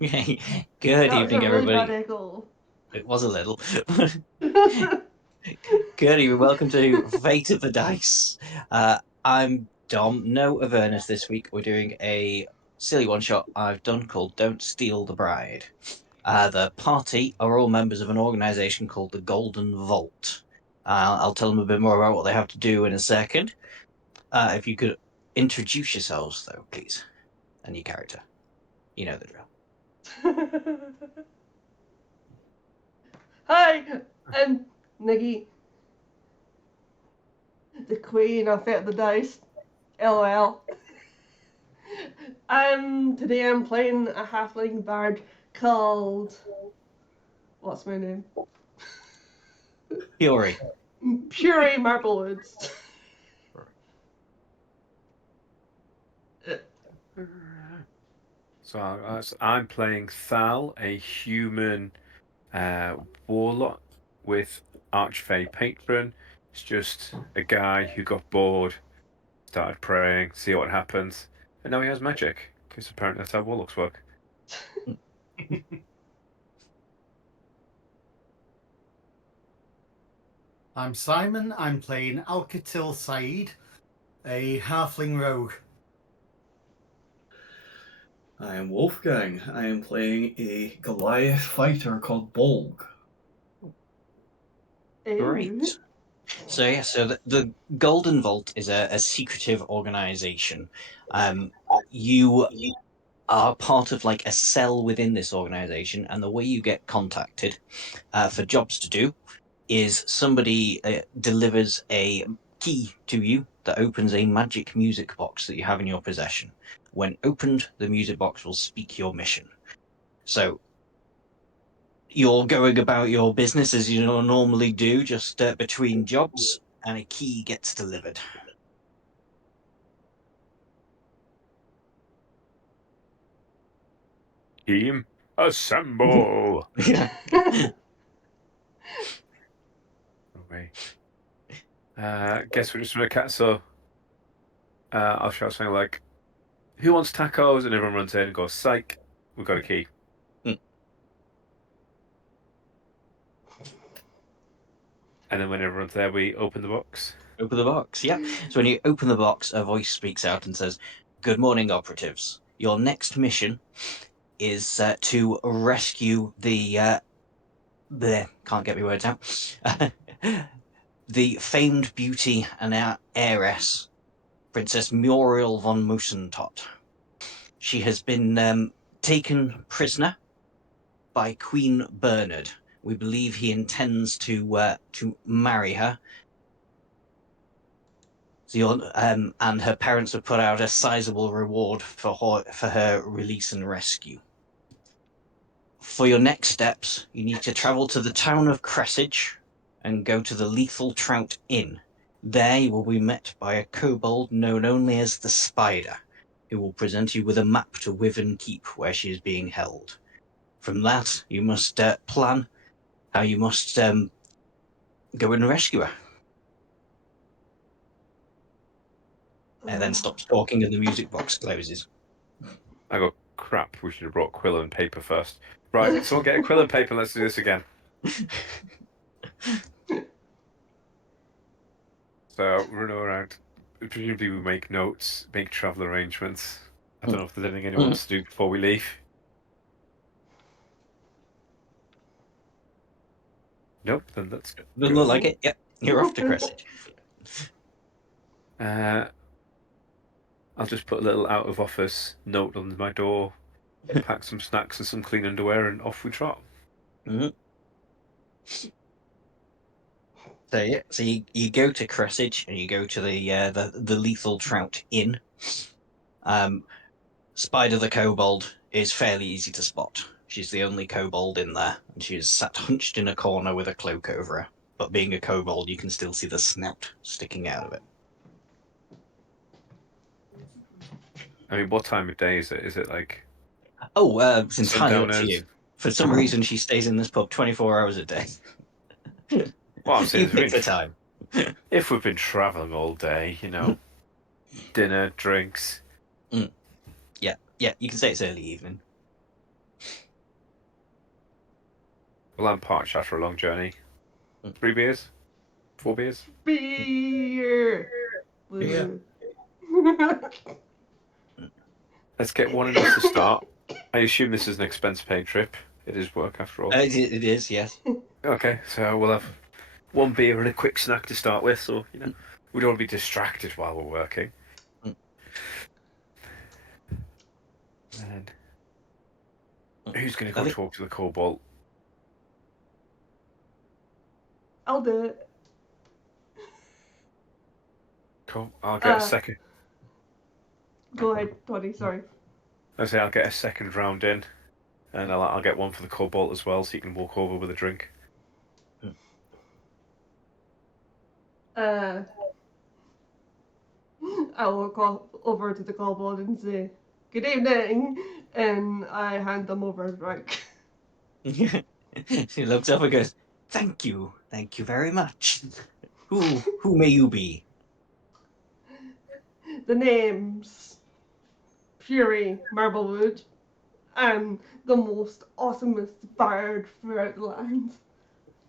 Good That was evening, a really bad everybody. echo. It was a little. Good evening. Welcome to Fate of the Dice. I'm Dom. No Avernus this week. We're doing a silly one shot I've done called Don't Steal the Bride. The party are all members of an organization called the Golden Vault. I'll tell them a bit more about what they have to do in a second. If you could introduce yourselves, though, please, and your character. You know the drill. Hi, I'm Nikki, the queen of Fate of the Dice. LOL. Today I'm playing a halfling bard called. What's my name? Fury. Puree Marblewoods. So I'm playing Thal, a human warlock with Archfey Patron. It's just a guy who got bored, started praying, see what happens, and now he has magic, because apparently that's how warlocks work. I'm Simon. I'm playing Alcatil Said, a halfling rogue. I am Wolfgang. I am playing a Goliath fighter called Bolg. Great. So the Golden Vault is a secretive organization. You are part of like a cell within this organization, and the way you get contacted for jobs to do is somebody delivers a key to you that opens a magic music box that you have in your possession. When opened, the music box will speak your mission. So you're going about your business as you normally do, just between jobs, and a key gets delivered. Team, assemble! Yeah. Okay. Guess we're just gonna cat. So I'll shout something like, "Who wants tacos?" And everyone runs in and goes, "Psych! We've got a key." And then when everyone's there, we open the box. Open the box, yeah. So when you open the box, a voice speaks out and says, "Good morning, operatives. Your next mission is to rescue the can't get my words out. The famed beauty and heiress, Princess Muriel von Musentot. She has been taken prisoner by Queen Bernard. We believe he intends to marry her. So and her parents have put out a sizable reward for her release and rescue. For your next steps, you need to travel to the town of Cressage and go to the Lethal Trout Inn. There you will be met by a kobold known only as the Spider, who will present you with a map to Wyvern Keep, where she is being held. From that, you must plan how you must go and rescue her. And then stops talking and the music box closes. I go, crap, we should have brought quill and paper first. Right, someone get a quill and paper, let's do this again. So, run around. Presumably we make notes, make travel arrangements. I don't know if there's anything anyone wants to do before we leave. Nope, then let's go. Doesn't look like it. Yep, you're off to Cressage. I'll just put a little out of office note on my door, pack some snacks and some clean underwear, and off we trot. Mm-hmm. So yeah, so you go to Cressage and you go to the Lethal Trout Inn. Spider the Kobold is fairly easy to spot. She's the only kobold in there, and she's sat hunched in a corner with a cloak over her. But being a kobold, you can still see the snout sticking out of it. I mean, what time of day is it? Is it like... Oh, it's entirely up to sundowners? you. For some reason, she stays in this pub 24 hours a day. Well, I'm saying You pick the time. if we've been traveling all day, you know, dinner, drinks. Yeah, you can say it's early evening. Well, I'm parched after a long journey. 3 beers? 4 beers? Beer. Yeah. Let's get one enough to start. I assume this is an expense-paid trip. It is work after all. It is, yes. Okay, so we'll have one beer and a quick snack to start with, so we don't want to be distracted while we're working. Mm. And who's going to I go think- talk to the Cobalt? I'll do it. Cool. I'll get a second. Go ahead, Tony. Sorry. I say I'll get a second round in, and I'll get one for the Cobalt as well, so you can walk over with a drink. I will call over to the kobold and say, "Good evening," and I hand them over a drink. She looks up and goes, thank you very much. Who may you be? The name's Fury Marblewood. I'm the most awesomest bard throughout the land.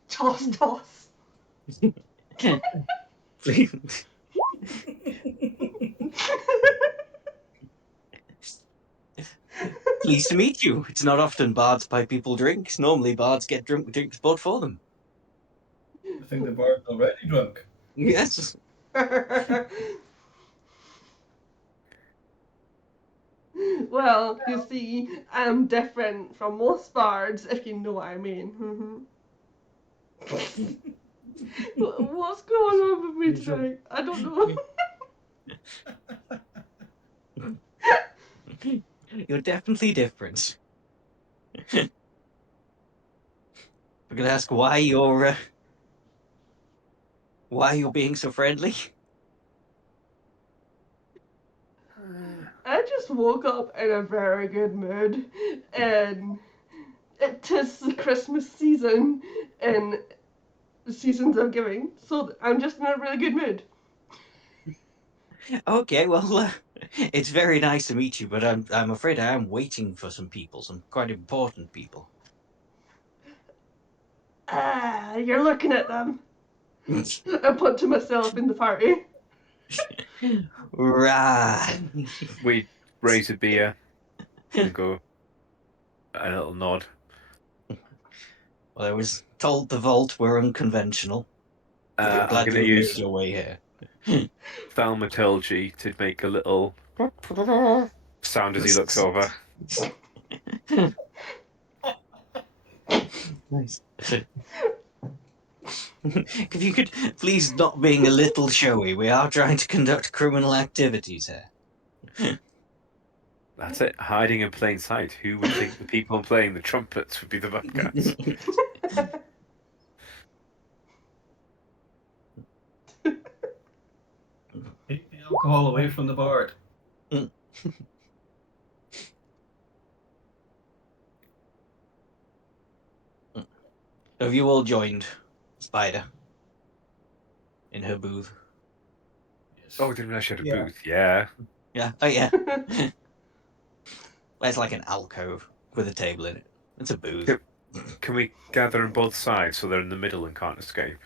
Toss, toss. Please. Pleased to meet you. It's not often bards buy people drinks. Normally bards get drinks bought for them. I think the bard's already drunk. Yes. Well, you see, I'm different from most bards, if you know what I mean. What's going on with me tonight? I don't know. You're definitely different. We're gonna ask why you're being so friendly. I just woke up in a very good mood, and it is the Christmas season, and the seasons of giving, so I'm just in a really good mood. Okay, well, it's very nice to meet you, but I'm afraid I am waiting for some people, some quite important people. Ah, you're looking at them. I put to myself in the party. Right. We raise a beer and go a little nod. Well, I was told the vault were unconventional. I'm I'm glad going you to made use your way here. thaumaturgy to make a little sound as he looks over. Nice. If you could please not being a little showy, we are trying to conduct criminal activities here. That's it. Hiding in plain sight. Who would think the people playing the trumpets would be the bobcats? Take the alcohol away from the bard. Have you all joined Spider in her booth? Yes. Oh, didn't realize she had a Yeah. booth. Yeah. Yeah. Oh, yeah. There's like an alcove with a table in it. It's a booth. Yep. Can we gather on both sides so they're in the middle and can't escape?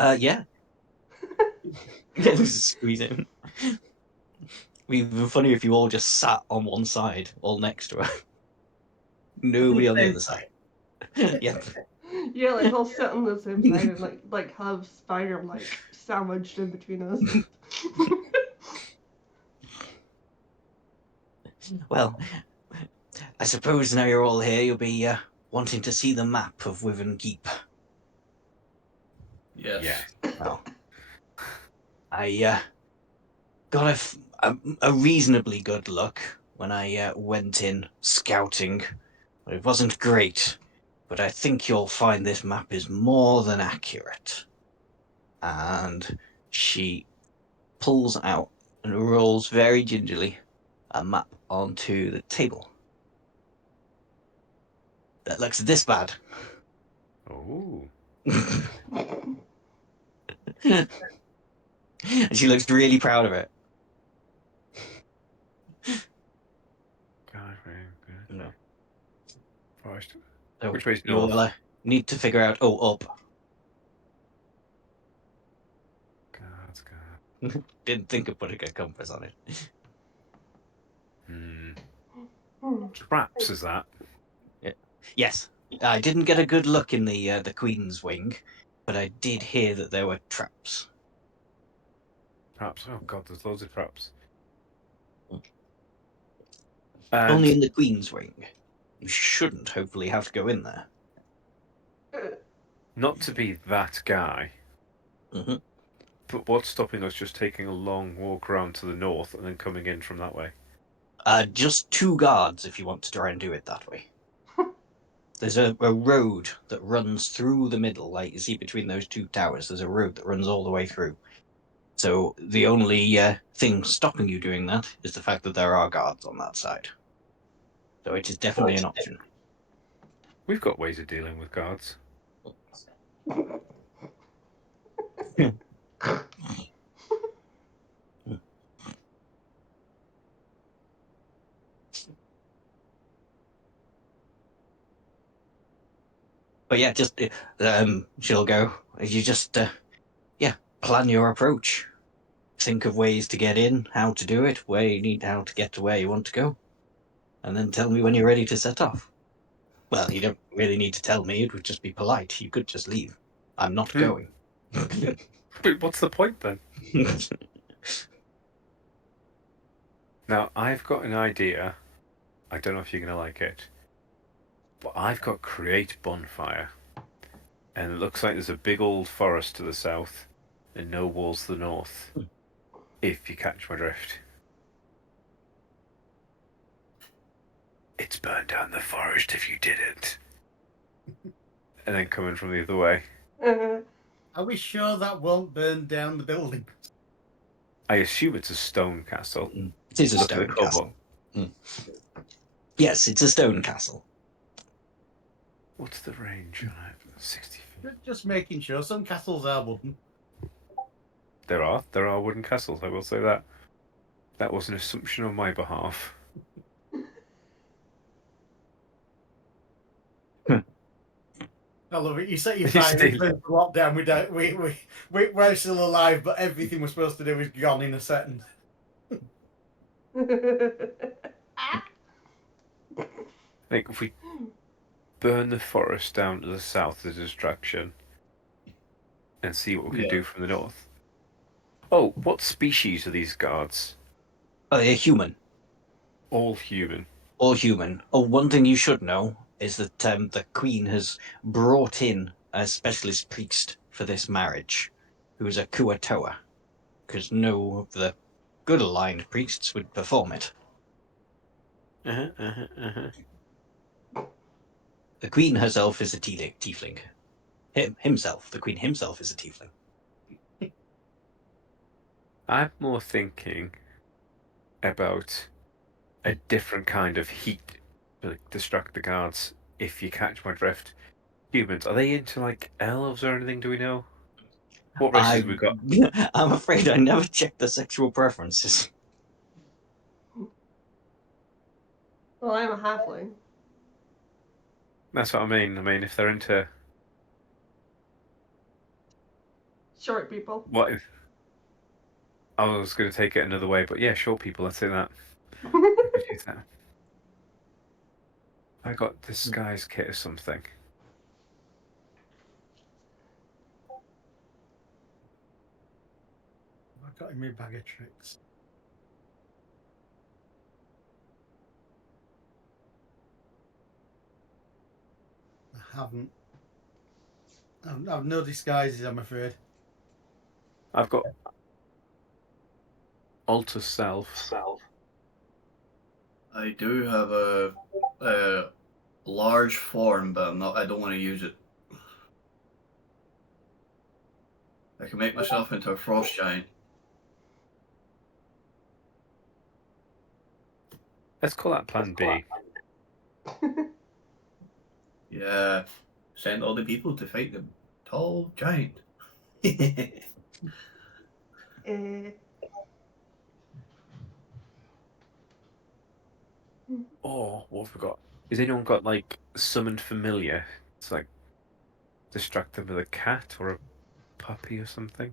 Yeah. Squeeze in. It'd be funny if you all just sat on one side, all next to her. Nobody on the other side. Yeah. Yeah, like I'll sit on the same side and like have Spider like sandwiched in between us. Well, I suppose now you're all here, you'll be wanting to see the map of Wyvern Keep. Yes. Yeah. Well, I got a reasonably good look when I went in scouting. It wasn't great, but I think you'll find this map is more than accurate. And she pulls out and rolls very gingerly a map onto the table. That looks this bad. Oh. And she looks really proud of it. God, very good. No. Forest. So Which way's you'll north? need to figure out. Oh, up. Guards. Didn't think of putting a compass on it. Traps, is that? Yes, I didn't get a good look in the Queen's wing, but I did hear that there were traps. Traps. Oh god, there's loads of traps. Only And in the Queen's wing. You shouldn't hopefully have to go in there. not to be that guy, hmm but what's stopping us just taking a long walk around to the north and then coming in from that way? Just 2 guards if you want to try and do it that way. There's a road that runs through the middle, like you see between those 2 towers. There's a road that runs all the way through. So the only thing stopping you doing that is the fact that there are guards on that side. So it is definitely an option. We've got ways of dealing with guards. But yeah, just she'll go. You just plan your approach. Think of ways to get in, how to do it, how to get to where you want to go, and then tell me when you're ready to set off. Well, you don't really need to tell me. It would just be polite. You could just leave. I'm not going. But what's the point then? Now, I've got an idea. I don't know if you're going to like it. But I've got Create Bonfire. And it looks like there's a big old forest to the south and no walls to the north. If you catch my drift. It's burned down the forest if you didn't. And then coming from the other way. Are we sure that won't burn down the building? I assume it's a stone castle. It is a Look at the stone cobble. castle. Yes, it's a stone castle. What's the range on it? 60 feet. Just making sure. Some castles are wooden. There are wooden castles, I will say that. That was an assumption on my behalf. I love it. You set your You fire still- in lockdown. We're still alive, but everything we're supposed to do is gone in a second. I think if we burn the forest down to the south as a distraction and see what we can do from the north. Oh, what species are these guards? They're human. All human. All human. Oh, one thing you should know is that the Queen has brought in a specialist priest for this marriage, who's a Kuatoa, because no of the good aligned priests would perform it. The Queen herself is a tiefling. The Queen himself is a tiefling. I'm more thinking about a different kind of heat to distract the guards, if you catch my drift. Humans, are they into like elves or anything, do we know? What races we got? I'm afraid I never checked the sexual preferences. Well, I'm a halfling. That's what I mean. I mean, if they're into Short people. what if I was going to take it another way, but yeah, short people, let's say that. I got this guy's kit or something. I've got in my bag of tricks. I haven't. I've no disguises, I'm afraid. I've got Alter Self. I do have a large form, but I don't want to use it. I can make myself into a frost giant. Let's call that Plan B. Yeah, send all the people to fight the tall giant. Or what have we got? Has anyone got like summoned familiar? It's like distract them with a cat or a puppy or something.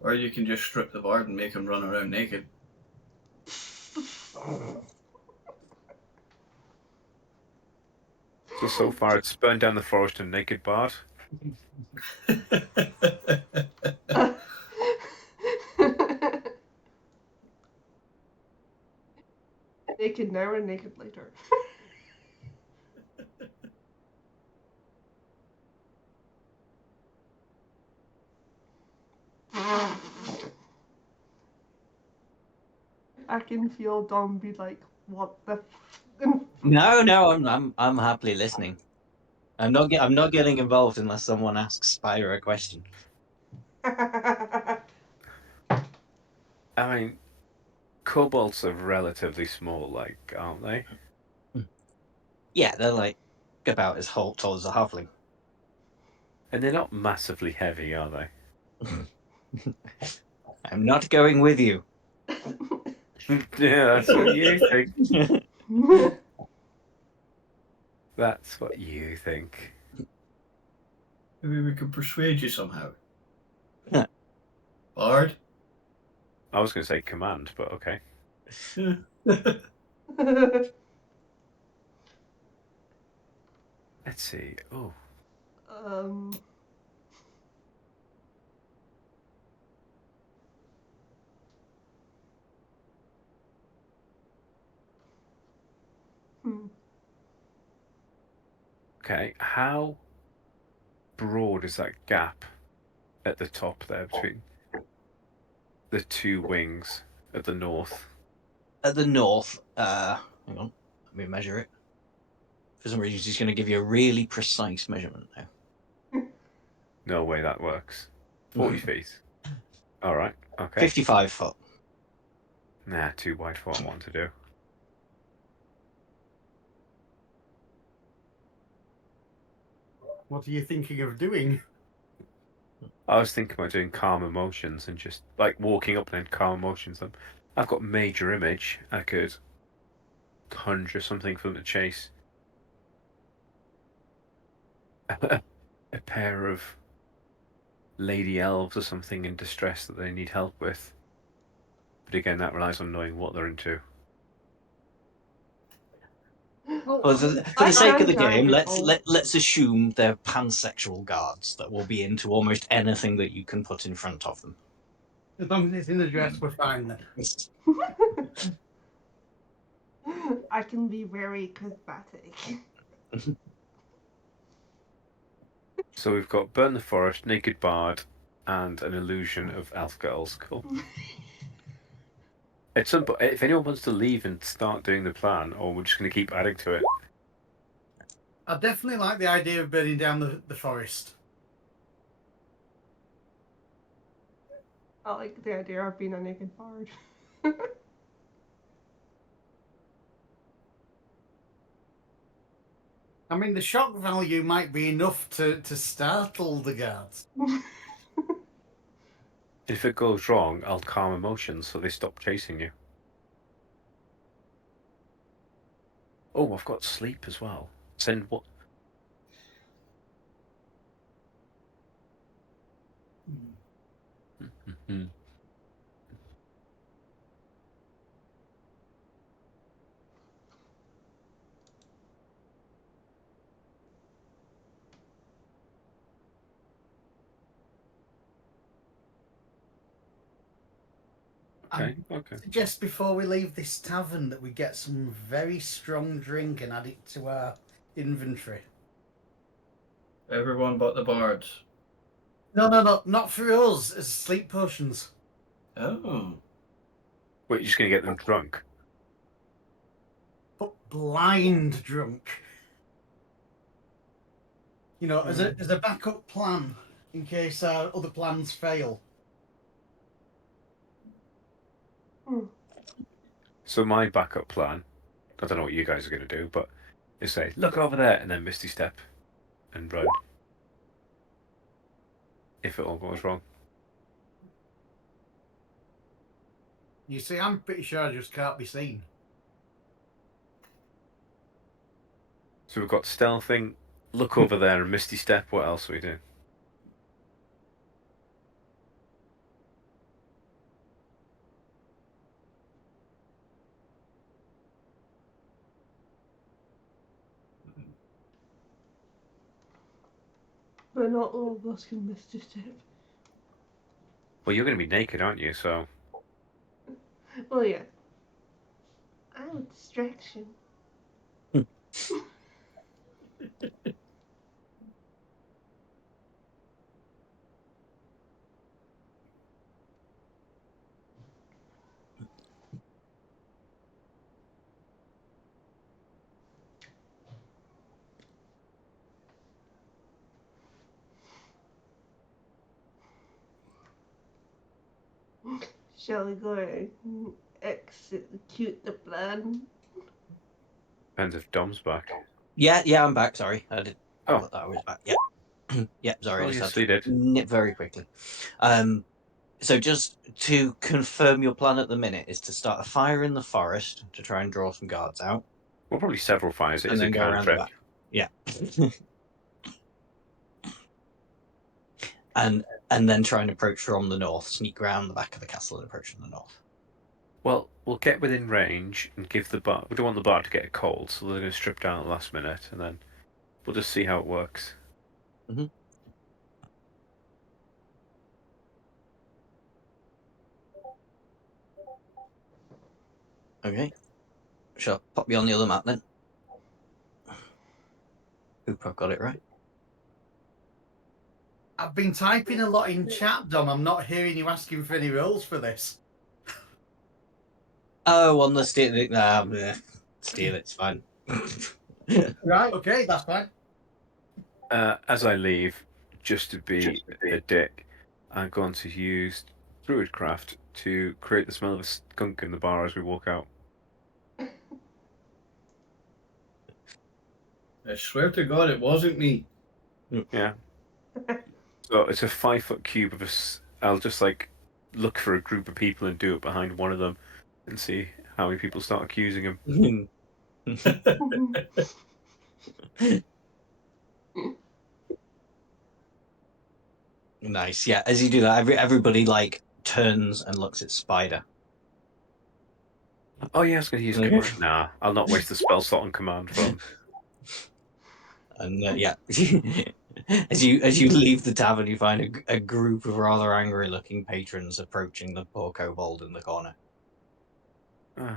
Or you can just strip the bard and make him run around naked. So far it's burned down the forest and naked bard. Naked now and naked later. I can feel Dom be like, what the No, I'm happily listening. I'm not getting involved unless someone asks Spyro a question. I mean, kobolds are relatively small, like, aren't they? Yeah, they're like about as tall as a halfling. And they're not massively heavy, are they? I'm not going with you. Yeah, that's what you think. That's what you think. Maybe we could persuade you somehow. Bard? I was going to say command, but okay. Let's see. Oh, um, hmm. okay. How broad is that gap at the top there between the two wings at the north? At the north, hang on, let me measure it. For some reason, he's going to give you a really precise measurement now. No way that works. 40 feet. All right. Okay. 55 foot. Nah, too wide for what I want to do. What are you thinking of doing? I was thinking about doing calm emotions and just like walking up and then calm emotions. I've got major image. I could conjure something for them to chase. A pair of lady elves or something in distress that they need help with. But again, that relies on knowing what they're into. Well, Well, for I the sake of the can try game, it let's all. let's assume they're pansexual guards that will be into almost anything that you can put in front of them. As long as it's in the dress, we're fine then. I can be very cosmetic. So we've got Burn the Forest, Naked Bard, and an illusion of elf girls. Cool. At some point, if anyone wants to leave and start doing the plan, or we're just going to keep adding to it. I definitely like the idea of burning down the forest. I like the idea of being a naked bard. I mean, the shock value might be enough to startle the guards. If it goes wrong, I'll calm emotions so they stop chasing you. Oh, I've got sleep as well. Send what? Okay, okay. Suggest before we leave this tavern that we get some very strong drink and add it to our inventory. Everyone but the bards. No, not for us. As sleep potions. Oh. Wait, you're just going to get them drunk? But blind drunk. You know, as a backup plan in case our other plans fail. So my backup plan, I don't know what you guys are going to do, but is say, look over there, and then Misty Step and run. If it all goes wrong. You see, I'm pretty sure I just can't be seen. So we've got stealthing, look over there, and Misty Step. What else are we doing? But not all of us can Misty Step. Well, you're going to be naked, aren't you? So Well, yeah. I'm a distraction. Shall we go and execute the plan? depends if Dom's back. Yeah, I'm back. Sorry, I did. Oh. I thought I was back. Yeah, yeah. Sorry, Oh, I just yes, had he to did. nip very quickly. So just to confirm, your plan at the minute is to start a fire in the forest to try and draw some guards out, Well, probably several fires. It and is a then go around the cantrip. back. Yeah. and then try and approach from the north, sneak around the back of the castle and approach from the north. Well, we'll get within range and give the bar. We don't want the bar to get a cold, so they're going to strip down at the last minute, and then we'll just see how it works. Okay. Shall I pop you on the other map then? Hope I've got it right. I've been typing a lot in chat, Dom. I'm not hearing you asking for any rolls for this. Oh, on the steel. Steel, it's fine. Right, okay, that's fine. As I leave, just to be a dick, I'm going to use Druidcraft to create the smell of a skunk in the bar as we walk out. I swear to God, it wasn't me. Yeah. So it's a 5-foot cube of I'll just like look for a group of people and do it behind one of them, and see how many people start accusing him. Nice. Yeah. As you do that, everybody like turns and looks at Spider. Oh yeah, I was going to use command. Nah, I'll not waste the spell slot on command from. And yeah, as you leave the tavern, you find a group of rather angry-looking patrons approaching the poor kobold in the corner. Right.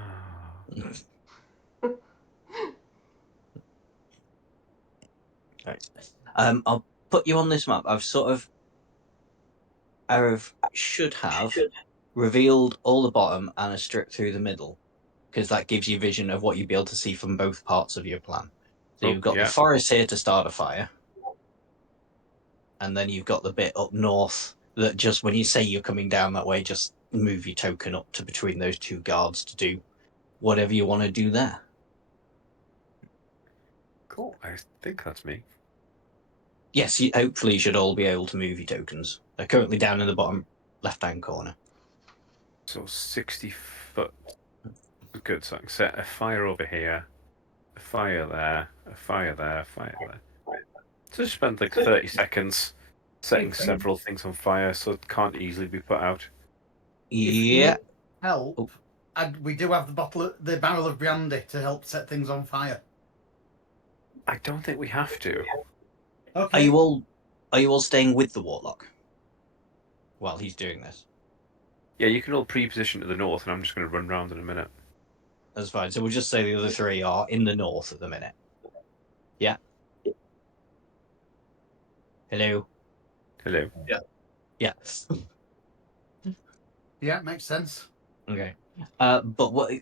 I'll put you on this map. I should have revealed all the bottom and a strip through the middle, because that gives you vision of what you'd be able to see from both parts of your plan. So you've got the forest here to start a fire, and then you've got the bit up north that just when you say you're coming down that way, just move your token up to between those two guards to do whatever you want to do there. Cool. I think that's me. Yes, hopefully you should all be able to move your tokens. They're currently down in the bottom left-hand corner. So 60 foot. Good. So I can set a fire over here, a fire there, a fire there, a fire there. So just spend like 30 seconds setting several things on fire, so it can't easily be put out. Yeah. Help. And we do have the barrel of brandy to help set things on fire. I don't think we have to. Okay. Are you all staying with the warlock while he's doing this? Yeah, you can all pre-position to the north, and I'm just going to run round in a minute. That's fine. So we'll just say the other three are in the north at the minute. Yeah. Hello. Hello. Yeah. Yeah, makes sense. Okay. But what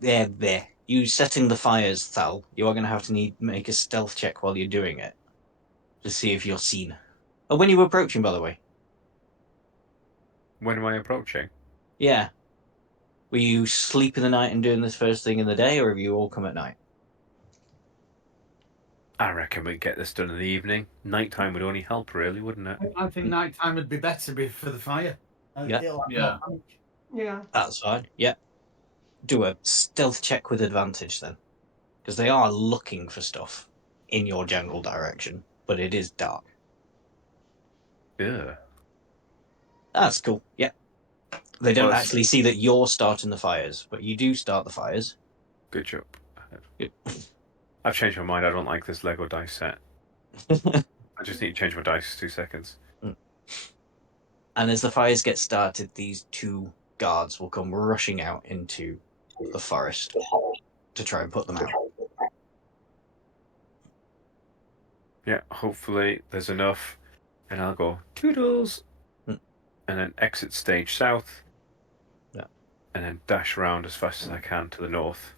there. You setting the fires, Thal. You are going to have to make a stealth check while you're doing it to see if you're seen. Oh, when you were approaching, by the way. When am I approaching? Yeah. Were you sleeping the night and doing this first thing in the day, or have you all come at night? I reckon we'd get this done in the evening. Nighttime would only help, really, wouldn't it? I think nighttime would be better for the fire. Yeah. Yeah. That's fine. Yeah. Do a stealth check with advantage then, because they are looking for stuff. in your general direction, but it is dark. Yeah. That's cool. Yeah. They don't Well, actually see that you're starting the fires, but you do start the fires. Good job. Good. I've changed my mind. I don't like this Lego dice set. I just need to change my dice 2 seconds. And as the fires get started, these two guards will come rushing out into the forest to try and put them out. Yeah, hopefully there's enough. And I'll go, toodles! Mm. And then exit stage south. Yeah. And then dash around as fast as I can to the north.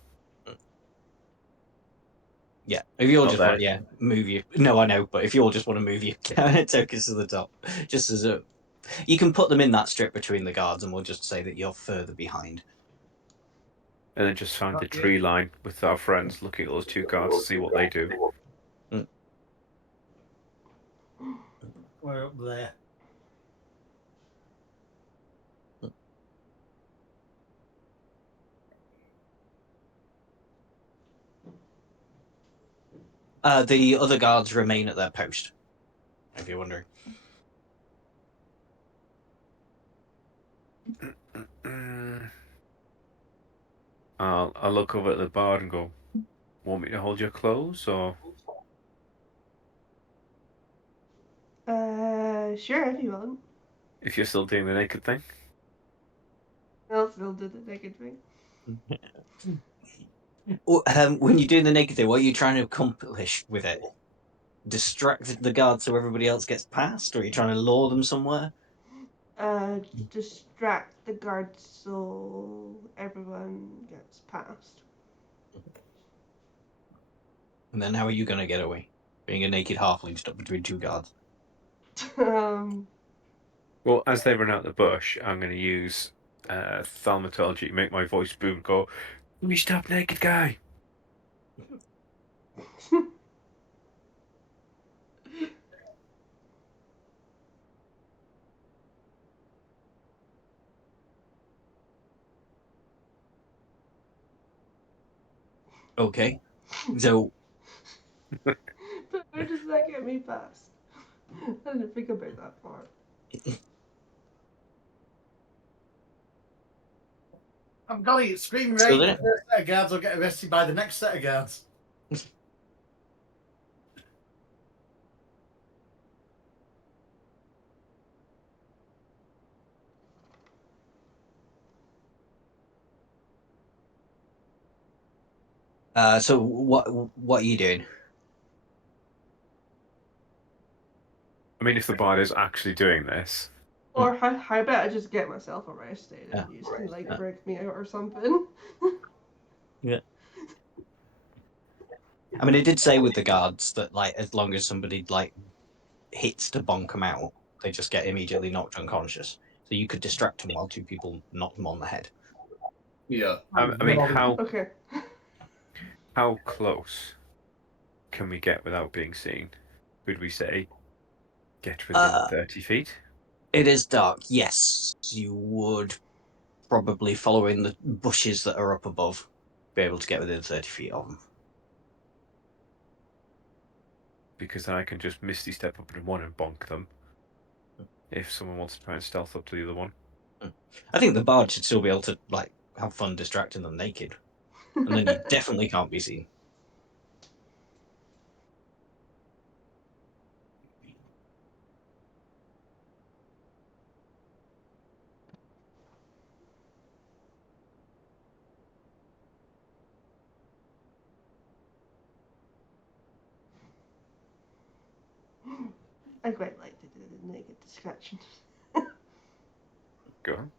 Yeah, if you'll Not just there. want, yeah, move you. No, I know, but if you'll just want to move your tokens to the top, just as a, you can put them in that strip between the guards, and we'll just say that you're further behind. And then just find the Okay. tree line with our friends, looking at those two guards to see what they do. We're up there. The other guards remain at their post, if you're wondering. I'll look over at the bar and go, want me to hold your clothes, or Sure, if you want. if you're still doing the naked thing? I'll still do the naked thing. When you're doing the naked thing, what are you trying to accomplish with it? Distract the guards so everybody else gets past, or are you trying to lure them somewhere? Distract the guards so everyone gets past. And then how are you going to get away? Being a naked halfling stuck between two guards. Well, as they run out the bush, I'm going to use thaumaturgy to make my voice boom and go, "We stop, naked guy!" Okay. So, But where does that get me past? I didn't think about that part. I'm golly, scream Still right. there? The first set of guards will get arrested by the next set of guards. So what are you doing? I mean, if the bard is actually doing this, Or how about I just get myself arrested and Yeah. you can like Yeah. break me out or something? I mean, it did say with the guards that like as long as somebody like hits to bonk them out, they just get immediately knocked unconscious. So you could distract them while two people knock them on the head. Yeah. I mean, Okay. how close can we get without being seen? Would we say get within 30 feet? It is dark. Yes, you would probably following the bushes that are up above be able to get within 30 feet of them. Because then I can just misty step up to one and bonk them. If someone wants to try and stealth up to the other one. I think the bard should still be able to like have fun distracting them naked, and then you definitely can't be seen. I quite like to do the naked distractions. Go on.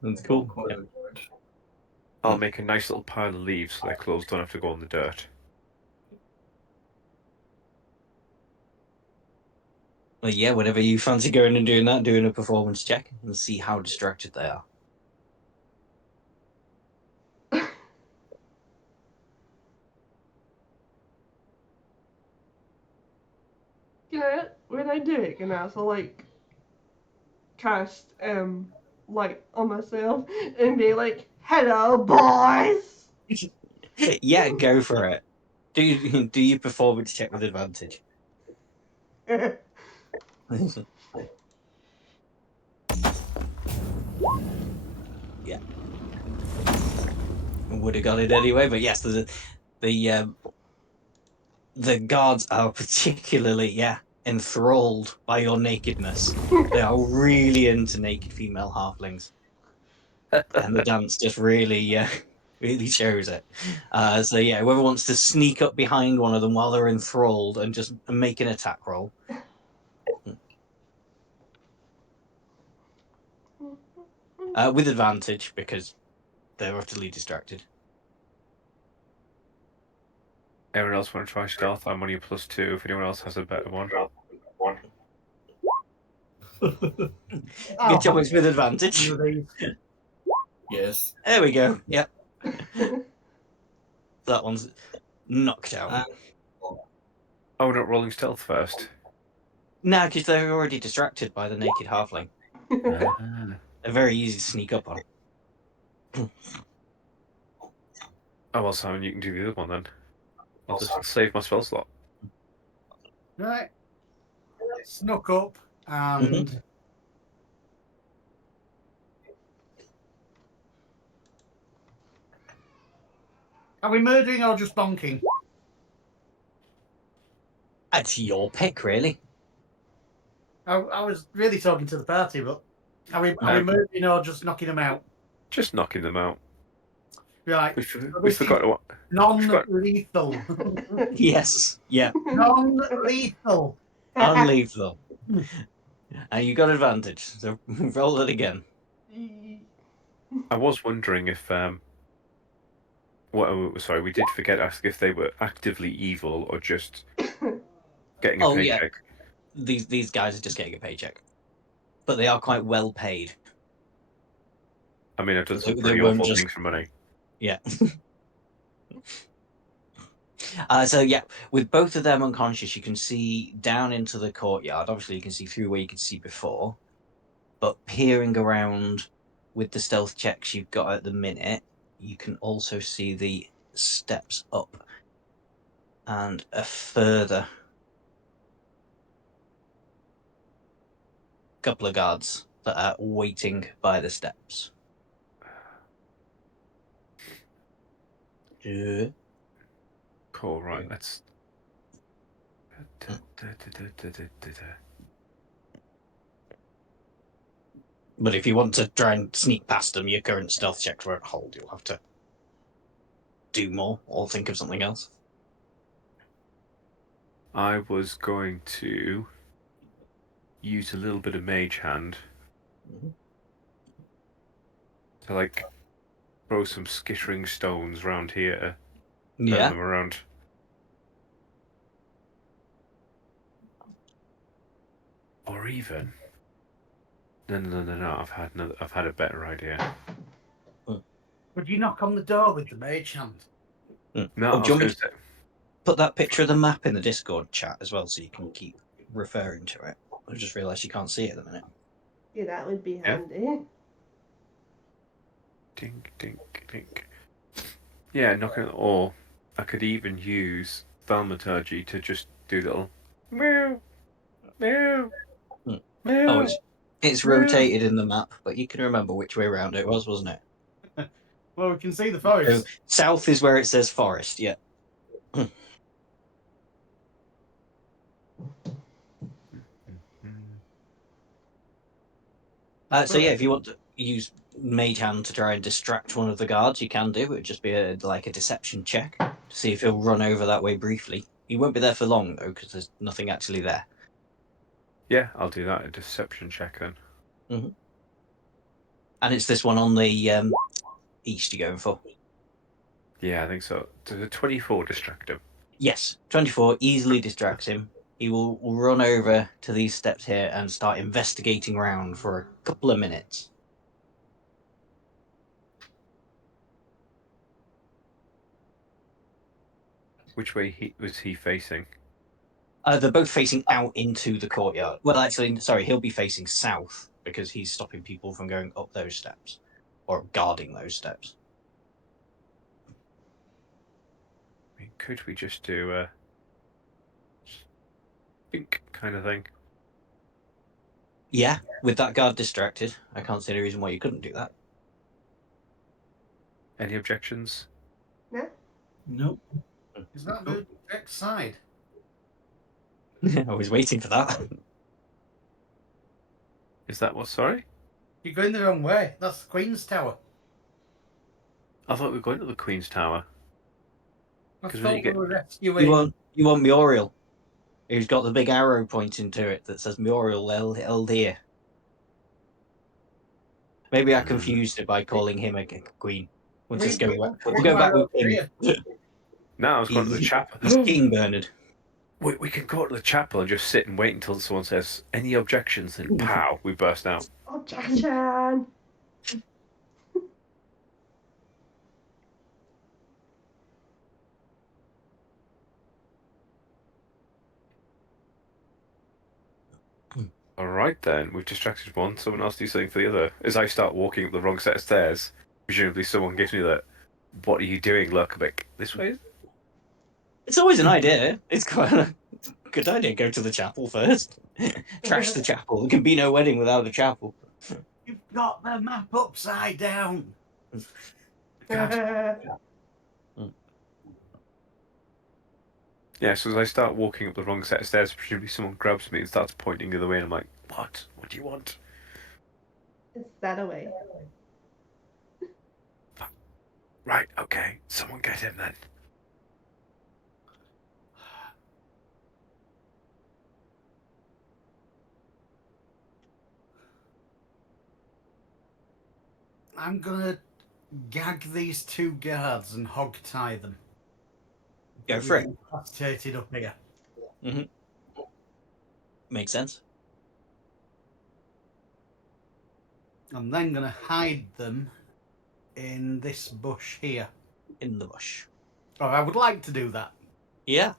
That's cool. Quite Yeah. enjoyed. I'll make a nice little pile of leaves so their clothes don't have to go in the dirt. Well, yeah, whenever you fancy going and doing that, doing a performance check and see how distracted they are. When I do it, can I also like cast light on myself and be like, "Hello, boys." Yeah, go for it. do you performance check with advantage? Yeah. Would have got it anyway, but yes, the guards are particularly enthralled by your nakedness. They are really into naked female halflings, and the dance just really really shows it. So yeah, whoever wants to sneak up behind one of them while they're enthralled and just make an attack roll. With advantage because they're utterly distracted. Anyone else want to try stealth? I'm only +2 if anyone else has a better one. Good job, it's with advantage. Yes. There we go. Yep. That one's knocked out. Oh, we're not rolling stealth first. No, because they're already distracted by the naked halfling. Ah. They're very easy to sneak up on. Oh well, Simon, you can do the other one then. I'll just save my spell slot. Right. Snuck up and are we murdering or just bonking? That's your pick, really. I was really talking to the party, but are we murdering or just knocking them out? Just knocking them out. Right. We forgot what. Non-lethal. Yes. Yeah. Non-lethal. Unlethal. And you got advantage, so roll it again. I was wondering if sorry, we did forget to ask if they were actively evil or just getting a paycheck. Yeah. These guys are just getting a paycheck, but they are quite well paid. I mean, I've done some They pretty won't awful just- things for money. Yeah. So yeah, with both of them unconscious, you can see down into the courtyard. Obviously, you can see through where you could see before, but peering around with the stealth checks you've got at the minute, you can also see the steps up and a further couple of guards that are waiting by the steps. Cool, right, let's... But if you want to try and sneak past them, your current stealth checks won't hold. You'll have to do more or think of something else. I was going to use a little bit of mage hand to, like, throw some skittering stones around here. Turn them around. Or even... No. I've had a better idea. Would you knock on the door with the mage hand? No, Oh, I do you was want me going to to say... put that picture of the map in the Discord chat as well, so you can keep referring to it? I just realised you can't see it at the minute. Yeah, that would be Yeah. handy. Dink, dink, dink. Yeah, knocking... Or I could even use thaumaturgy to just do little... Meow, meow, Hmm. meow. Oh, it's rotated in the map, but you can remember which way around it was, wasn't it? Well, we can see the So forest. south is where it says forest, yeah. So yeah, if you want to use Mage Hand to try and distract one of the guards, you can do. It would just be like a deception check to see if he'll run over that way briefly. He won't be there for long though, because there's nothing actually there. Yeah, I'll do that. A deception check then. And it's this one on the east you're going for. Yeah, I think so. Does a 24 distract him? Yes, 24 easily distracts him. He will run over to these steps here and start investigating around for a couple of minutes. Which way was he facing? They're both facing out into the courtyard. Well, actually, sorry, he'll be facing south because he's stopping people from going up those steps or guarding those steps. Wink, could we just do a think kind of thing? Yeah, with that guard distracted, I can't see any reason why you couldn't do that. Any objections? Nope. Is that the correct side? I was waiting for that. Is that what? Sorry, You're going the wrong way. That's the Queen's Tower. I thought we were going to the Queen's Tower. I 'Cause when thought you we get- were rescuing. You want Muriel, who's got the big arrow pointing to it that says Muriel held here. Maybe I confused it by calling him a queen. We'll just go. We'll go back with him. No, I was going to the He's- chapel. He's King Bernard. We can go to the chapel and just sit and wait until someone says any objections, and pow, we burst out. Objection! All right then, we've distracted one. Someone else do something for the other. As I start walking up the wrong set of stairs, presumably someone gives me that. What are you doing? Look, like this way. It's always an idea. It's quite a good idea. Go to the chapel first. Trash the chapel. There can be no wedding without a chapel. You've got the map upside down. Yeah, so as I start walking up the wrong set of stairs, presumably someone grabs me and starts pointing the other way, and I'm like, "What? What do you want?" Is that a way? Right, okay, someone get him then. I'm gonna gag these two guards and hog tie them. Go for it. Incapacitated up here. Makes sense. I'm then gonna hide them in this bush here. In the bush. Or I would like to do that. Yeah.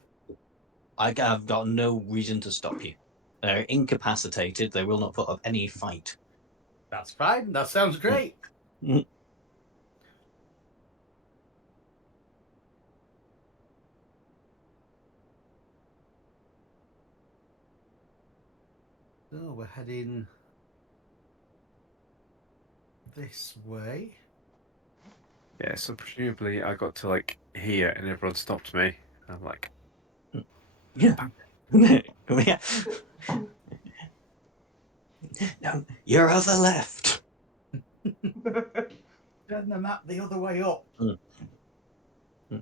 I've got no reason to stop you. They're incapacitated. They will not put up any fight. That's fine. That sounds great. So we're heading this way. Yeah, so presumably I got to like here, and everyone stopped me. I'm like, Yeah. Yeah. No, your other left. Turn the map the other way up.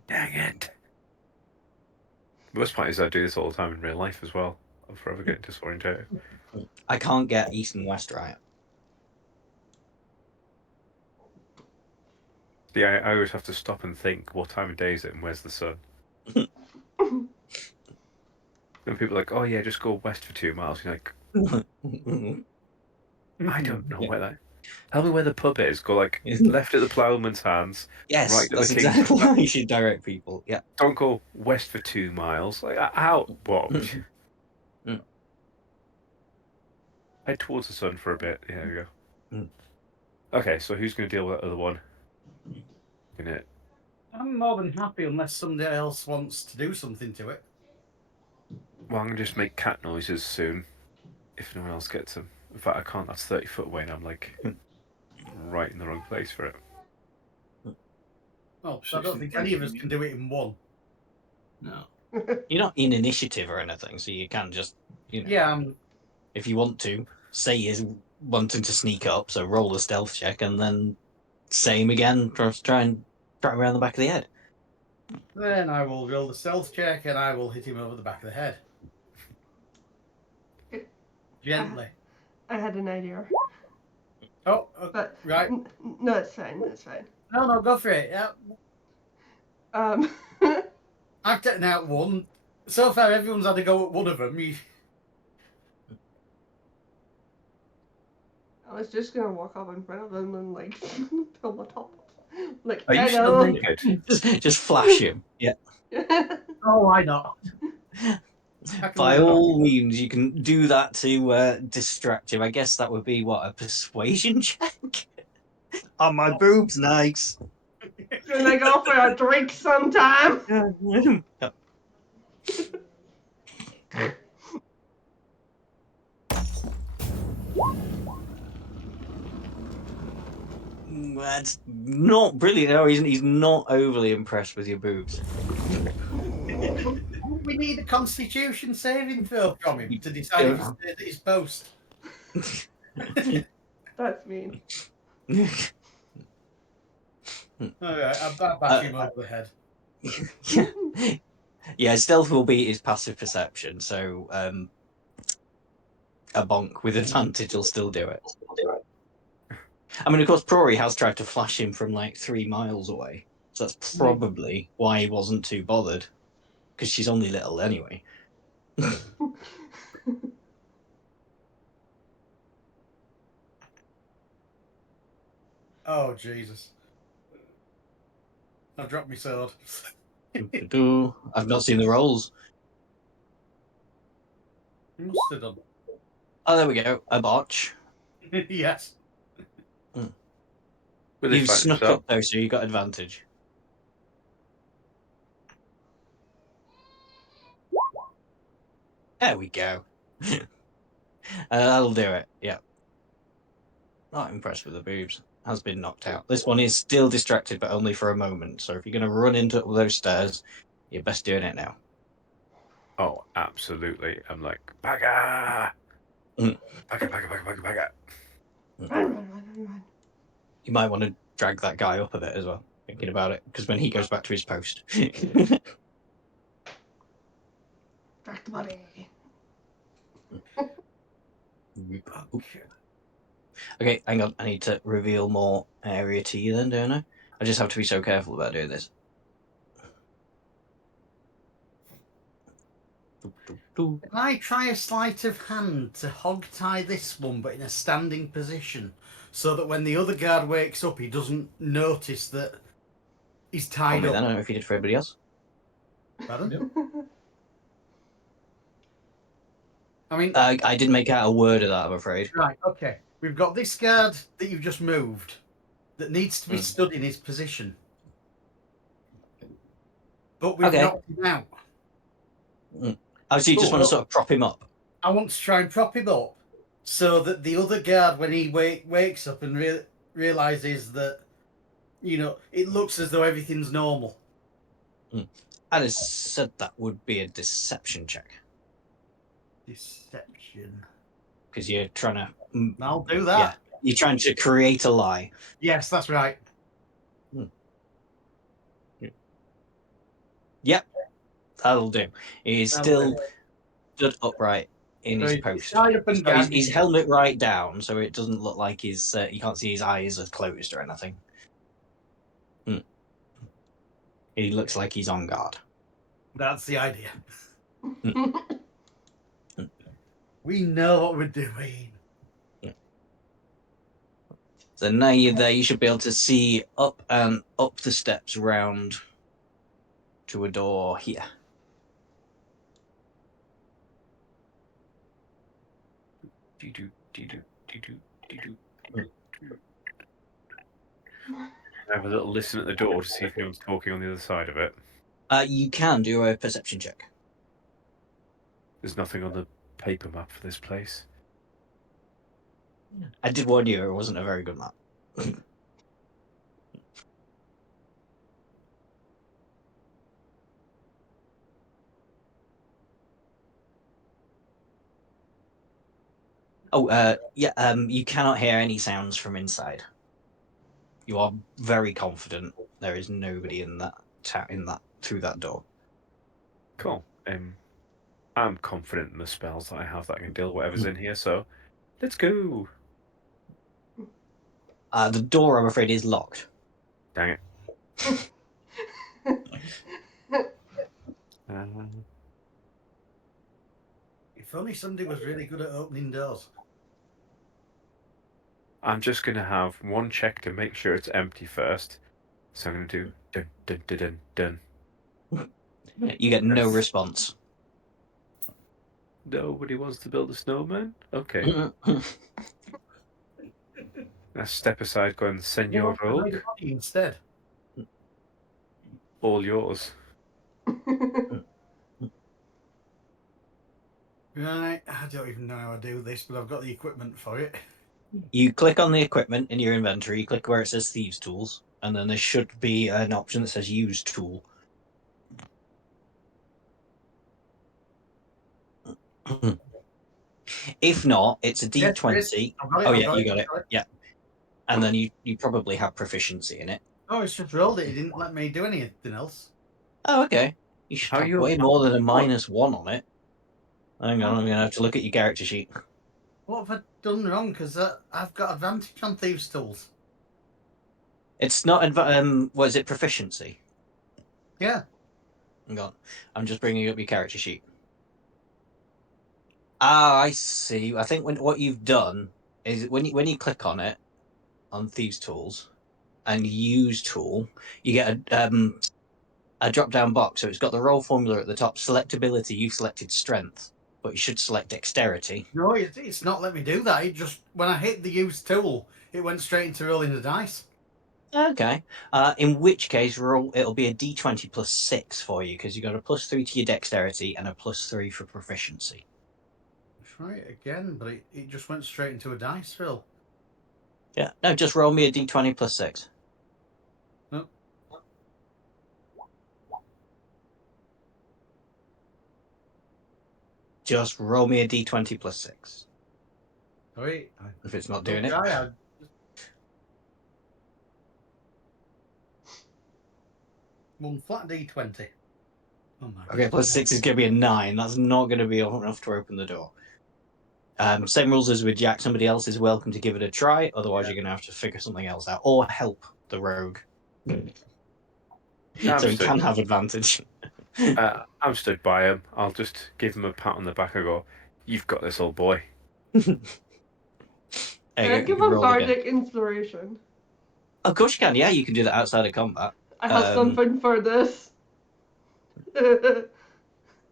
dang it. The worst part is I do this all the time in real life as well. I'm forever getting disorientated. I can't get east and west right. Yeah, I always have to stop and think, what time of day is it and where's the sun? And people are like, oh yeah, just go west for 2 miles. You're like, I don't know where that. Tell me where the pub is. Go like left at the ploughman's hands. Yes, Right, that's the King's exactly Club. how you should direct people. Yeah. Don't go west for 2 miles. Like how? What? Mm. Head towards the sun for a bit. Yeah, there we go. Mm. Okay, so who's going to deal with that other one? Gonna. I'm more than happy unless somebody else wants to do something to it. Well, I'm gonna just make cat noises soon. If no one else gets them. In fact, I can't. That's 30 foot away, and I'm like right in the wrong place for it. Well, I don't think any of us can do it in one. No. You're not in initiative or anything, so you can just, you know, Yeah, if you want to, say is wanting to sneak up, so roll a stealth check and then same again, try and around the back of the head. then I will roll the stealth check and I will hit him over the back of the head. Gently. I had an idea. Oh, But right. No, it's fine. It's fine. No, go for it. Yeah. Um, I've taken out one. So far, everyone's had a go at one of them. I was just gonna walk up in front of them and like pull my top off. Like, Are you still hello. naked? Just flash him. Yeah. Oh, why not? By all means, you can do that to distract him. I guess that would be what, a persuasion check? Are my boobs nice? Gonna go for a drink sometime. That's not brilliant. No, he's not overly impressed with your boobs. We need a Constitution saving throw from him to decide if he stays at his post. That's mean. All right, I'll bash him over the head. Yeah, stealth will beat his passive perception, so a bonk with advantage will still do it. I mean, of course, Prory has tried to flash him from like 3 miles away, so that's probably why he wasn't too bothered, because she's only little anyway. Oh, Jesus. I've dropped my sword. I've not seen the rolls. Must have done. Oh, there we go. A botch. Yes. Will he You've find snuck himself? up though, so you got advantage. There we go. That'll do it. Yeah. Not impressed with the boobs. Has been knocked out. This one is still distracted, but only for a moment. So if you're going to run into those stairs, you're best doing it now. Oh, absolutely. I'm like, Bagga! Mm. Bagga. Run. You might want to drag that guy up a bit as well, thinking about it, because when he goes back to his post. Drag the body. Okay, hang on. I need to reveal more area to you then, don't I? I just have to be so careful about doing this. Can I try a sleight of hand to hog tie this one, but in a standing position, so that when the other guard wakes up, he doesn't notice that he's tied Then I up? don't know if you did for everybody else. Pardon? Yep. I mean, I didn't make out a word of that, I'm afraid. right, okay. We've got this guard that you've just moved that needs to be stood in his position. But we've Okay. knocked him out. Oh, so you just want to Well, sort of prop him up? I want to try and prop him up so that the other guard, when he wakes up and realizes that, you know, it looks as though everything's normal. Alice said that would be a deception check. Deception. Because you're trying to... I'll do that. Yeah, you're trying to create a lie. Yes, that's right. Yep, that'll do. He's still stood upright in his post. His helmet right down, so it doesn't look like his... you can't see his eyes are closed or anything. He looks like he's on guard. That's the idea. We know what we're doing. So now you're there, you should be able to see up and up the steps round to a door here. I have a little listen at the door to see if anyone's talking on the other side of it. You can do a perception check. There's nothing on the paper map for this place. I did warn you, it wasn't a very good map. You cannot hear any sounds from inside. You are very confident there is nobody in that through that door. Cool. I'm confident in the spells that I have that I can deal with whatever's in here, so let's go. The door, I'm afraid, is locked. Dang it. If only somebody was really good at opening doors. I'm just going to have one check to make sure it's empty first. So I'm going to do dun dun dun dun dun. You get no response. Nobody wants to build a snowman? Okay. Let's step aside, go and Senor Rogue. Instead. all yours. Right, I don't even know how I do this, but I've got the equipment for it. You click on the equipment in your inventory, you click where it says Thieves Tools, and then there should be an option that says Use Tool. If not, it's a Yes, D20. Chris, I've got it, Oh, I've yeah, got you it, got I've it. got it. Yeah. And then you probably have proficiency in it. Oh, it's just rolled it. It didn't let me do anything else. Oh, okay. You should How have you- way more than a -1 on it. Hang on, I'm going to have to look at your character sheet. What have I done wrong? Because I've got advantage on Thieves' Tools. It's not, what is it, proficiency? Yeah. Hang on. I'm just bringing up your character sheet. Ah, I see. I think what you've done is when you click on it, on Thieves Tools, and Use Tool, you get a drop-down box. So it's got the roll formula at the top. Select ability, you've selected Strength, but you should select Dexterity. No, it's not let me do that. It just, when I hit the Use Tool, it went straight into rolling the dice. Okay. In which case, it'll be a D20 plus 6 for you, because you got a +3 to your Dexterity and a +3 for proficiency. Try it again, but it just went straight into a dice roll. Yeah. No, just roll me a D20 plus 6. Oh. Just roll me a D20 plus 6. Sorry. If it's not doing it. One flat D20. Oh my Okay, plus 6 is going to be a 9. That's not going to be enough to open the door. Same rules as with Jack. Somebody else is welcome to give it a try. Otherwise, you're going to have to figure something else out. Or help the rogue. So he can have advantage. I'm stood by him. I'll just give him a pat on the back and go, "You've got this, old boy." Give a bardic inspiration. Of course you can. Yeah, you can do that outside of combat. I have something for this.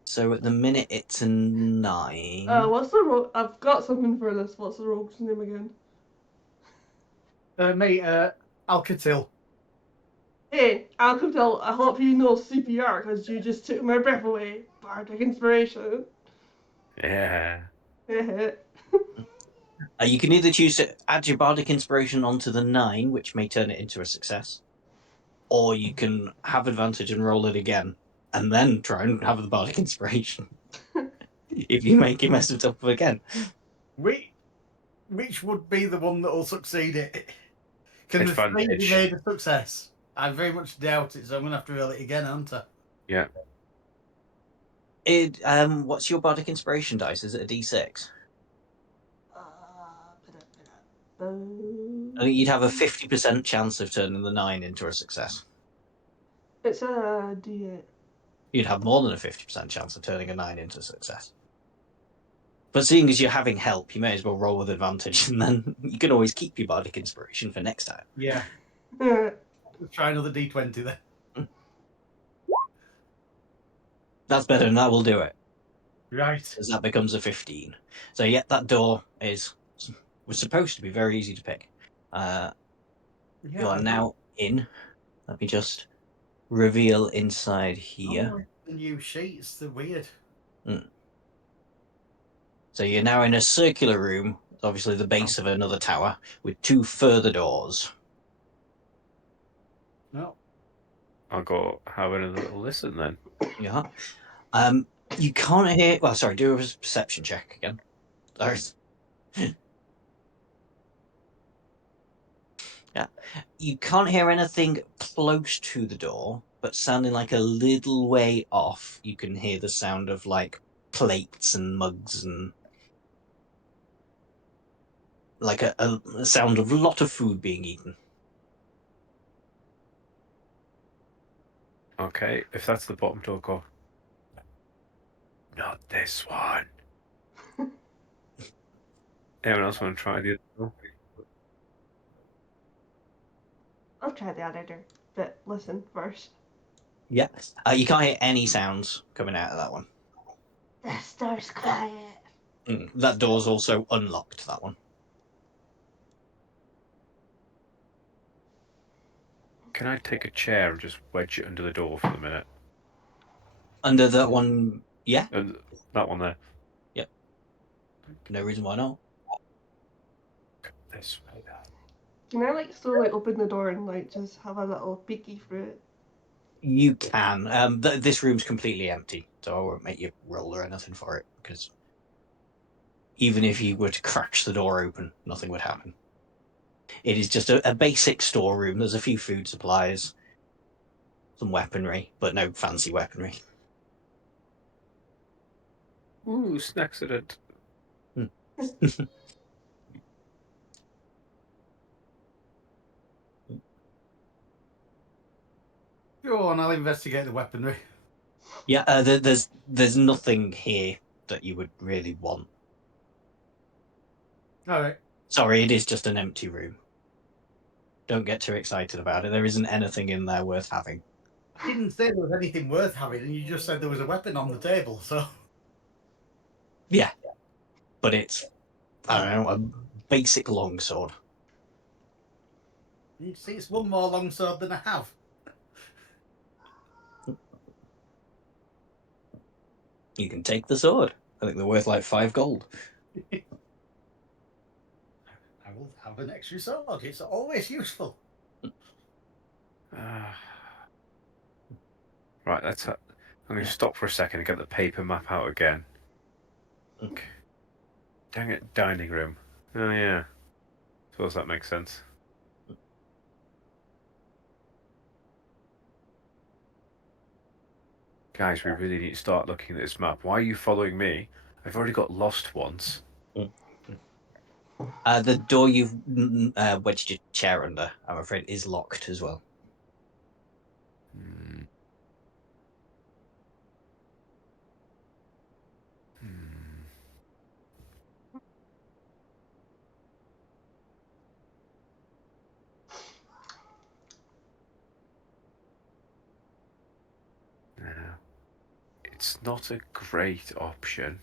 So at the minute it's a 9. What's the rogue? I've got something for this. What's the rogue's name again? Mate, Alcatil. Hey, Alcatel, I hope you know CPR because you just took my breath away. Bardic inspiration. Yeah. You can either choose to add your bardic inspiration onto the 9, which may turn it into a success, or you can have advantage and roll it again, and then try and have the bardic inspiration. If you mess it up again. Which would be the one that will succeed it? Can the 3 Advantage. be made a success? I very much doubt it, so I'm going to have to roll it again, aren't I? Yeah. What's your bardic inspiration dice? Is it a D6? I think you'd have a 50% chance of turning the 9 into a success. It's a D8. You'd have more than a 50% chance of turning a 9 into a success. But seeing as you're having help, you may as well roll with advantage, and then you can always keep your bardic inspiration for next time. Yeah. Let's try another D20 then. That's better, and that will do it. Right. As that becomes a 15. So yeah, that door was supposed to be very easy to pick. You are now in. Let me just reveal inside here. Oh, the new sheets, they're weird. So you're now in a circular room, obviously the base of another tower, with 2 further doors. No. I'll go have a little listen then. Yeah. You can't hear. Well, sorry. Do a perception check again. Sorry. Yeah. You can't hear anything close to the door, but sounding like a little way off, you can hear the sound of like plates and mugs and like a sound of a lot of food being eaten. Okay, if that's the bottom door, go. Not this one. Anyone else want to try the other door? I'll try the other door, but listen first. Yeah. You can't hear any sounds coming out of that one. This door's quiet. That door's also unlocked, that one. Can I take a chair and just wedge it under the door for the minute? Under that one, yeah, And that one there. no reason why not. This way there. Can I like slowly open the door and like just have a little peeky through it? You can. This room's completely empty, so I won't make you roll or anything for it, because even if you were to crash the door open, nothing would happen. It is just a basic storeroom. There's a few food supplies, some weaponry, but no fancy weaponry. Ooh, it's an accident. Go on, I'll investigate the weaponry. Yeah, there's nothing here that you would really want. All right. Sorry, it is just an empty room. Don't get too excited about it. There isn't anything in there worth having. I didn't say there was anything worth having, and you just said there was a weapon on the table, so. Yeah, but it's, I don't know, a basic longsword. You see, it's one more longsword than I have. You can take the sword. I think they're worth like 5 gold. I will have an extra sword. It's always useful. Right, I'm going to stop for a second and get the paper map out again. Okay. Dang it, dining room. Oh yeah. Suppose that makes sense. Guys, we really need to start looking at this map. Why are you following me? I've already got lost once. The door you've wedged your chair under, I'm afraid, is locked as well. Hmm. Now, it's not a great option.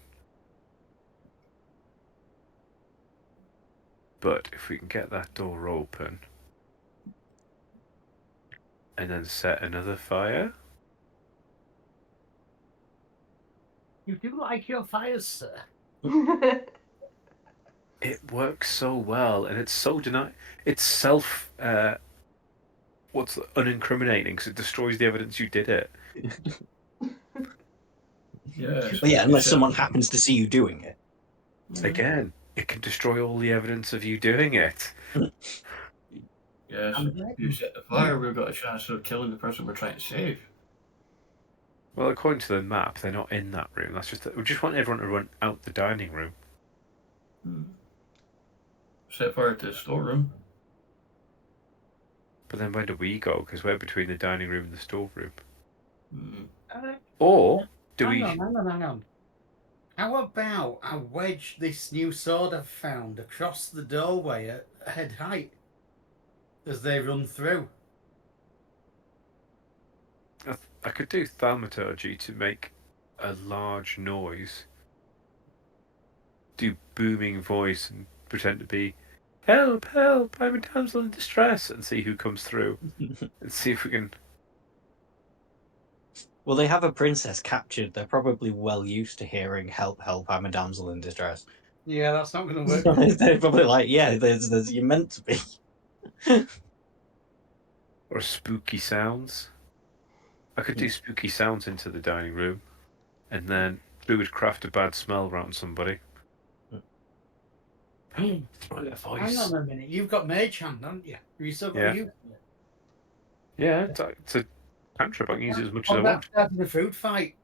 But if we can get that door open and then set another fire. You do like your fires, sir. It works so well, and it's so it's self what's unincriminating because it destroys the evidence you did it. Yeah. Well, yeah, unless someone happens to see you doing it. Again, it can destroy all the evidence of you doing it. Yes. If you set the fire, we've got a chance of killing the person we're trying to save. Well, according to the map, they're not in that room. That's just we just want everyone to run out the dining room. Set fire to the storeroom. But then where do we go? Because we're between the dining room and the storeroom. Hmm. Or do we? Hang on. How about I wedge this new sword I've found across the doorway at head height as they run through? I could do thaumaturgy to make a large noise, do booming voice, and pretend to be, "Help! Help! I'm a damsel in distress," and see who comes through, and see if we can. Well, they have a princess captured. They're probably well used to hearing "Help! Help! I'm a damsel in distress." Yeah, that's not going to work. They're probably like, "Yeah, there's you're meant to be." Or spooky sounds. I could do spooky sounds into the dining room, and then we would craft a bad smell around somebody. Hang on a minute. You've got mage hand, haven't you? Have you still got Yeah. you? Yeah, it's a cantrip. I can use it as much as I On want. that starting a food fight.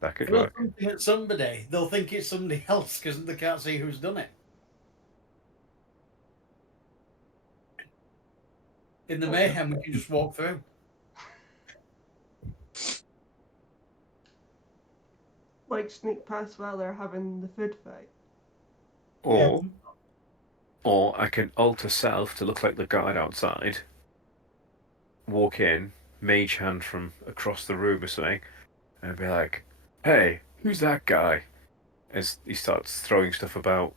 That could Throw work. something at somebody, they'll think it's somebody else because they can't see who's done it. In the mayhem, we can just walk through. Like sneak past while they're having the food fight. Or I can alter self to look like the guard outside. Walk in, mage hand from across the room or something, and be like, "Hey, who's that guy?" As he starts throwing stuff about,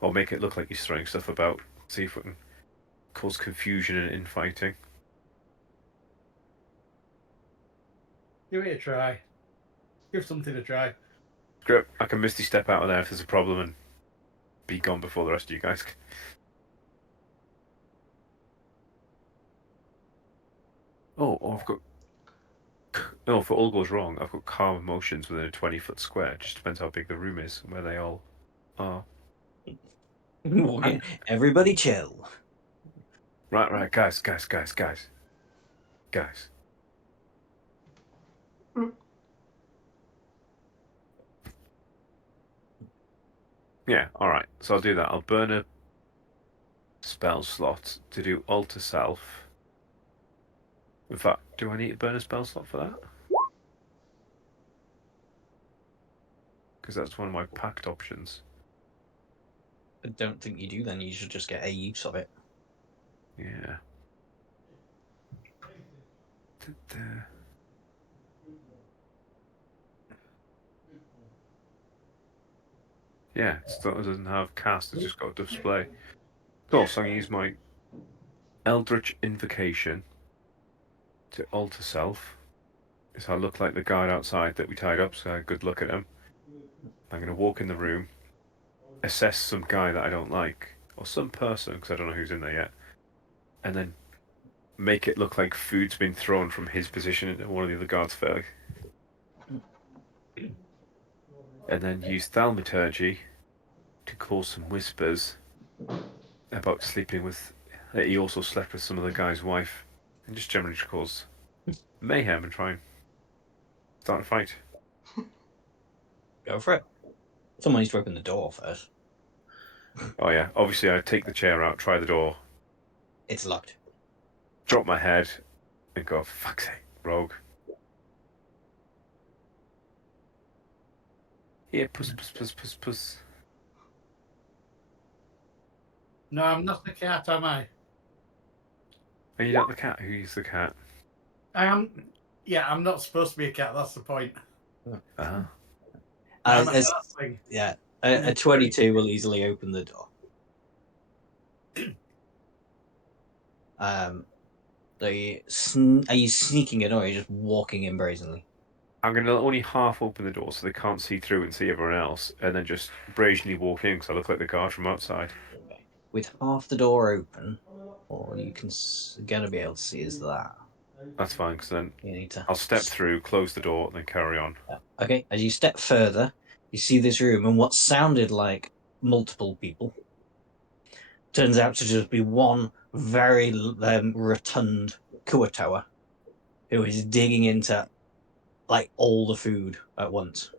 or make it look like he's throwing stuff about. See if we can cause confusion and infighting. Give it a try. Give something a try. Grip, I can Misty Step out of there if there's a problem and be gone before the rest of you guys. I've got. No, if it all goes wrong, I've got calm emotions within a 20-foot square. It just depends how big the room is and where they all are. Everybody chill. Right, guys. Mm. Yeah, alright. So I'll do that. I'll burn a spell slot to do Alter Self. In fact, do I need to burn a spell slot for that? Because that's one of my packed options. I don't think you do then. You should just get a use of it. Yeah. Yeah, it still doesn't have cast, it's just got display. Cool, so I'm going to use my Eldritch Invocation to alter self. So I look like the guard outside that we tied up, so I had a good look at him. I'm going to walk in the room, assess some guy that I don't like, or some person, because I don't know who's in there yet, and then make it look like food's been thrown from his position into one of the other guards' face. And then use Thaumaturgy to cause some whispers about sleeping with... that he also slept with some of the guy's wife, and just generally cause mayhem and try and start a fight. Go for it. Someone needs to open the door first. Oh yeah, obviously I take the chair out, try the door, It's locked. drop my head, and go, for fuck's sake, rogue. Yeah, puss. No, I'm not the cat, am I? Are you not the cat? Who's the cat? I am. Yeah, I'm not supposed to be a cat. That's the point. Uh-huh. I'm a As- halfling. yeah, a 22 will easily open the door. Are you sneaking it or are you just walking in brazenly? I'm going to only half open the door so they can't see through and see everyone else, and then just brazenly walk in because I look like the guard from outside. Okay. With half the door open, all you can gonna be able to see is that. That's fine, because then You need to. I'll step through, close the door, and then carry on. Okay, as you step further, you see this room, and what sounded like multiple people turns out to just be one very rotund Kuatoa who is digging into like all the food at once.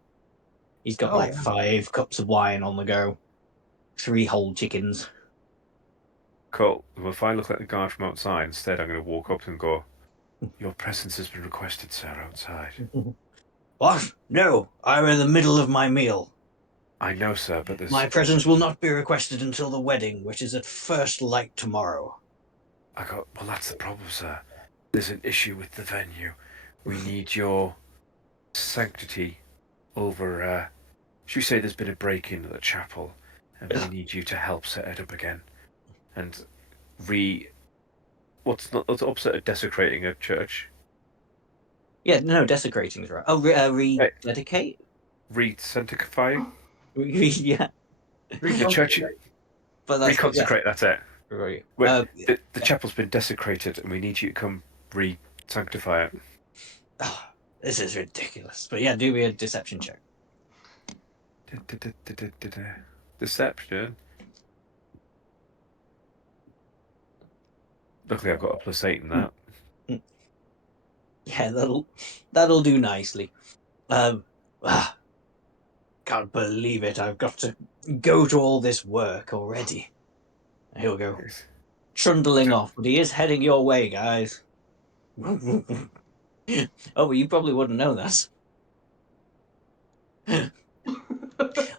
He's got like 5 cups of wine on the go, 3 whole chickens. Cool. Well, if I look like the guy from outside, instead I'm going to walk up and go, "Your presence has been requested, sir, outside." What? No, I'm in the middle of my meal. I know, sir, but there's... My presence will not be requested until the wedding, which is at first light tomorrow. Well, that's the problem, sir. There's an issue with the venue. We need your sanctity over, should we say there's been a break-in at the chapel, and we need you to help set it up again. And what's the opposite of desecrating a church? Yeah, no, desecrating is right. Oh, rededicate? Re-sanctifying? Yeah. The church... But that's Reconsecrate, that's it. Right. The chapel's been desecrated, and we need you to come re-sanctify it. Oh, this is ridiculous. But yeah, do me a deception check. Deception? Luckily I've got a +8 in that. Yeah, that'll do nicely. Can't believe it. I've got to go to all this work already. He'll go trundling off, but he is heading your way, guys. Oh, well, you probably wouldn't know that.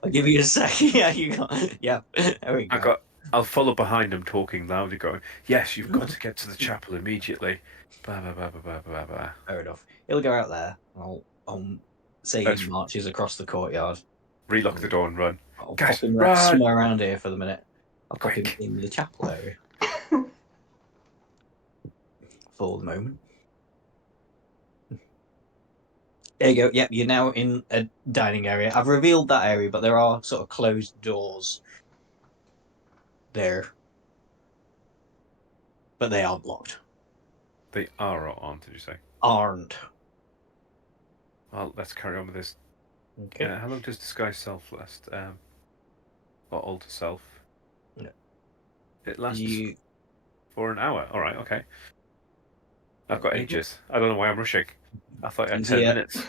I'll give you a second. Yeah, you got. Yeah, there we go. I'll follow behind him, talking loudly, going, "Yes, you've got to get to the chapel immediately." Blah blah blah blah blah blah. Fair enough. He'll go out there. I'll say he marches across the courtyard. Relock the door and run. I'll Guys, pop him run! somewhere around here for the minute. I'll pop him Quick. in the chapel area. for the moment. There you go. Yep, you're now in a dining area. I've revealed that area, but there are sort of closed doors there. But they aren't locked. They are on, did you say? Aren't. Well, let's carry on with this. Okay. How long does disguise self last? Or alter self? No. It lasts You for an hour. All right, okay. I've got Mhm. ages. I don't know why I'm rushing. I thought I had You 10 see minutes.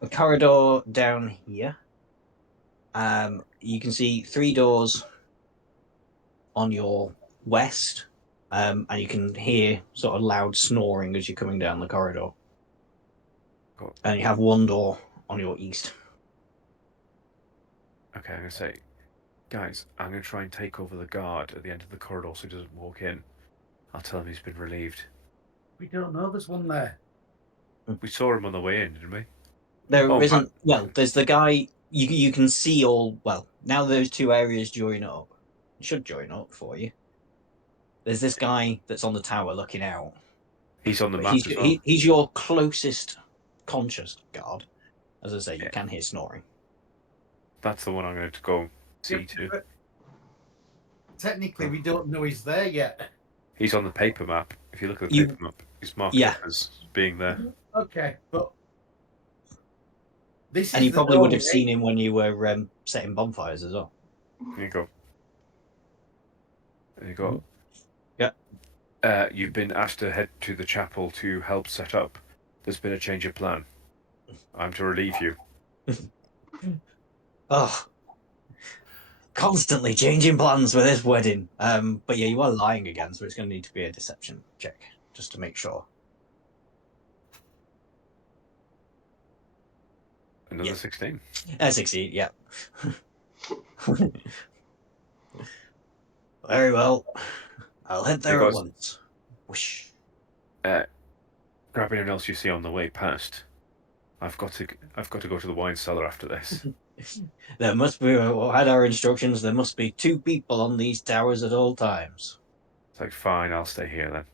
a corridor down here. You can see 3 doors on your west, and you can hear sort of loud snoring as you're coming down the corridor. Cool. And you have 1 door on your east. Okay, I'm going to say, guys, I'm going to try and take over the guard at the end of the corridor so he doesn't walk in. I'll tell him he's been relieved. We don't know there's one there. We saw him on the way in, didn't we? There Oh, isn't. Well, there's the guy. You can see all. Well, now those 2 areas join up. It should join up for you. There's this guy that's on the tower looking out. He's on the But map as well. he's your closest conscious guard. As I say, you Yeah. can hear snoring. That's the one I'm going to go see Yeah, to. but technically, we don't know he's there yet. He's on the paper map. If you look at the You- paper map, he's marked Yeah. up as being there. Okay, but this And is you the probably would have doorway. seen him when you were setting bonfires as well. There you go. There you go. Yeah. You've been asked to head to the chapel to help set up. There's been a change of plan. I'm to relieve you. Oh, constantly changing plans for this wedding. But yeah, you are lying again, so it's going to need to be a deception check just to make sure. Another Yeah. 16. 16, yeah. Very well. I'll head there at Because- once. Whoosh. Grab anyone else you see on the way past. I've got to go to the wine cellar after this. There must be. Had our instructions. There must be 2 people on these towers at all times. It's like, fine, I'll stay here then.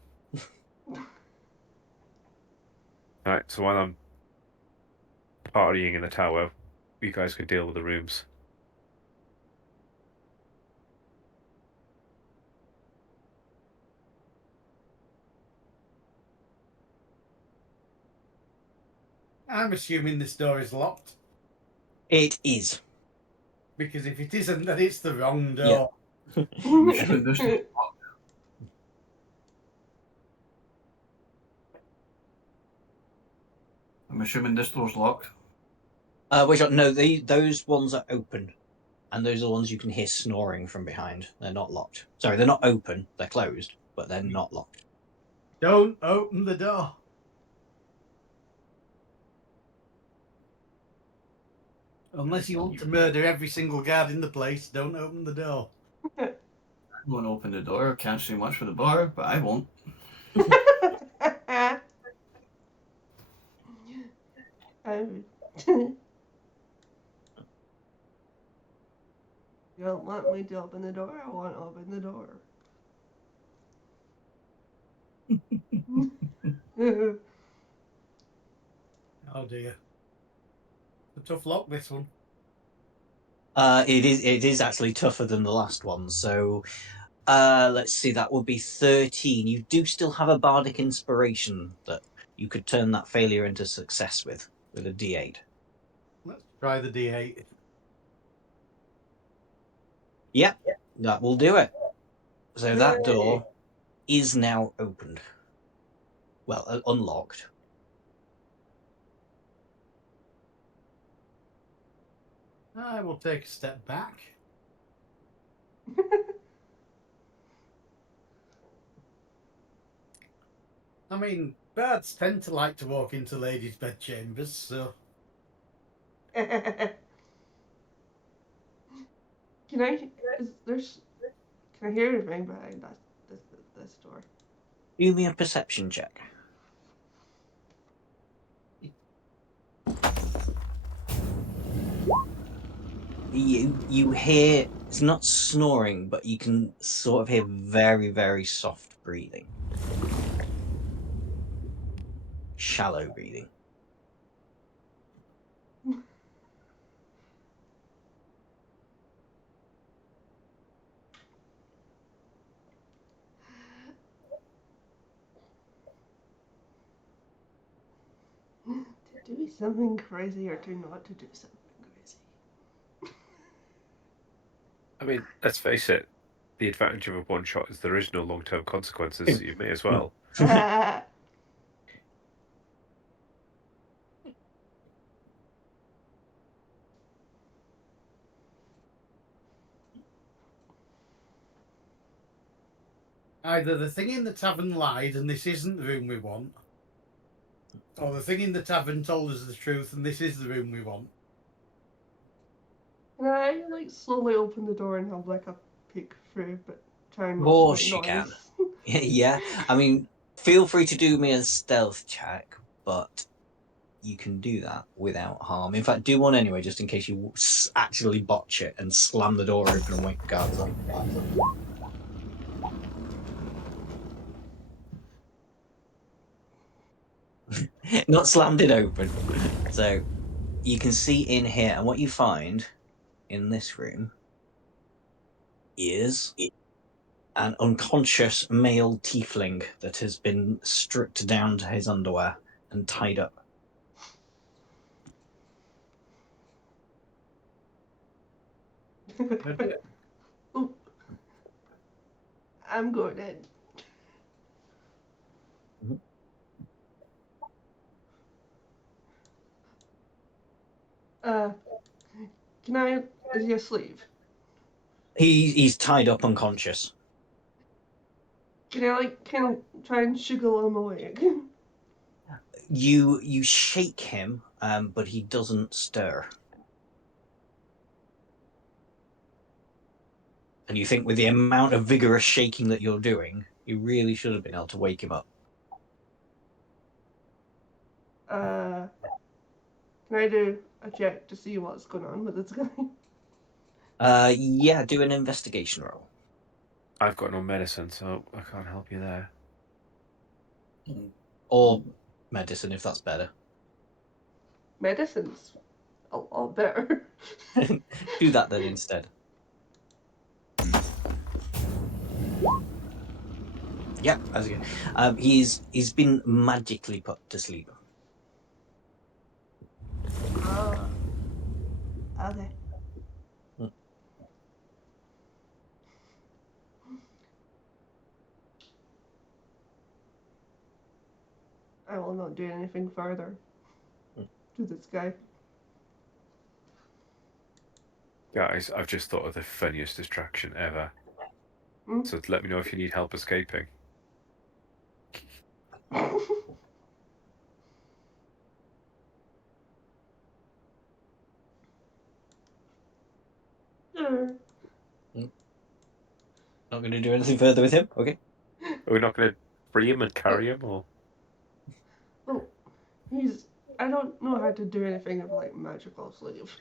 Alright, so while I'm partying in the tower, you guys can deal with the rooms. I'm assuming this door is locked It is. because if it isn't, then it's the wrong door. I'm assuming this is locked. I'm assuming this door's locked. Which one? No, those ones are open, and those are the ones you can hear snoring from behind. They're not locked. Sorry, they're not open. They're closed, but they're not locked. Don't open the door. Unless you want to murder every single guard in the place, don't open the door. I won't open the door. Can't say much for the bar, but I won't. You don't want me to open the door? I won't open the door. Oh dear. A tough lock, this one. It is actually tougher than the last one. So, let's see. That would be 13. You do still have a bardic inspiration that you could turn that failure into success with a D8. Let's try the D8. Yep, that will do it. So that door is now opened. Well, unlocked. I will take a step back. I mean, bards tend to like to walk into ladies' bedchambers, so Can I? Can I hear anything behind this door? Do me a perception check. You hear, it's not snoring, but you can sort of hear very, very soft breathing. shallow breathing. To do something crazy or to not to do something crazy. I mean, let's face it. The advantage of a one shot is there is no long term consequences. So you may as well. Either the thing in the tavern lied and this isn't the room we want, or the thing in the tavern told us the truth and this is the room we want. Can I like slowly open the door and have like a peek through, but try and Of not to course make you noise? Yeah, I mean, feel free to do me a stealth check, but you can do that without harm. In fact, do one anyway, just in case you actually botch it and slam the door open and wake the guards up. Not slammed it open. So you can see in here, and what you find in this room is an unconscious male tiefling that has been stripped down to his underwear and tied up. Ooh. I'm going in. Mhm. Can I? Is he asleep? He's tied up unconscious. Can I like kind of try and sugar him awake? You shake him, but he doesn't stir. And you think with the amount of vigorous shaking that you're doing, you really should have been able to wake him up. Can I do a check to see what's going on with this guy? Yeah, do an investigation roll. I've got no medicine, so I can't help you there. Or medicine, if that's better. Medicine's a lot better. Do that then instead. Yeah, as you he's been magically put to sleep. Okay. Hmm. I will not do anything further Hmm. to this guy. Guys, I've just thought of the funniest distraction ever. Hmm? So let me know if you need help escaping. Sure. Not going to do anything further with him. Okay. Are we not going to free him and carry him, or? Well, he's. I don't know how to do anything of like magical sleeve.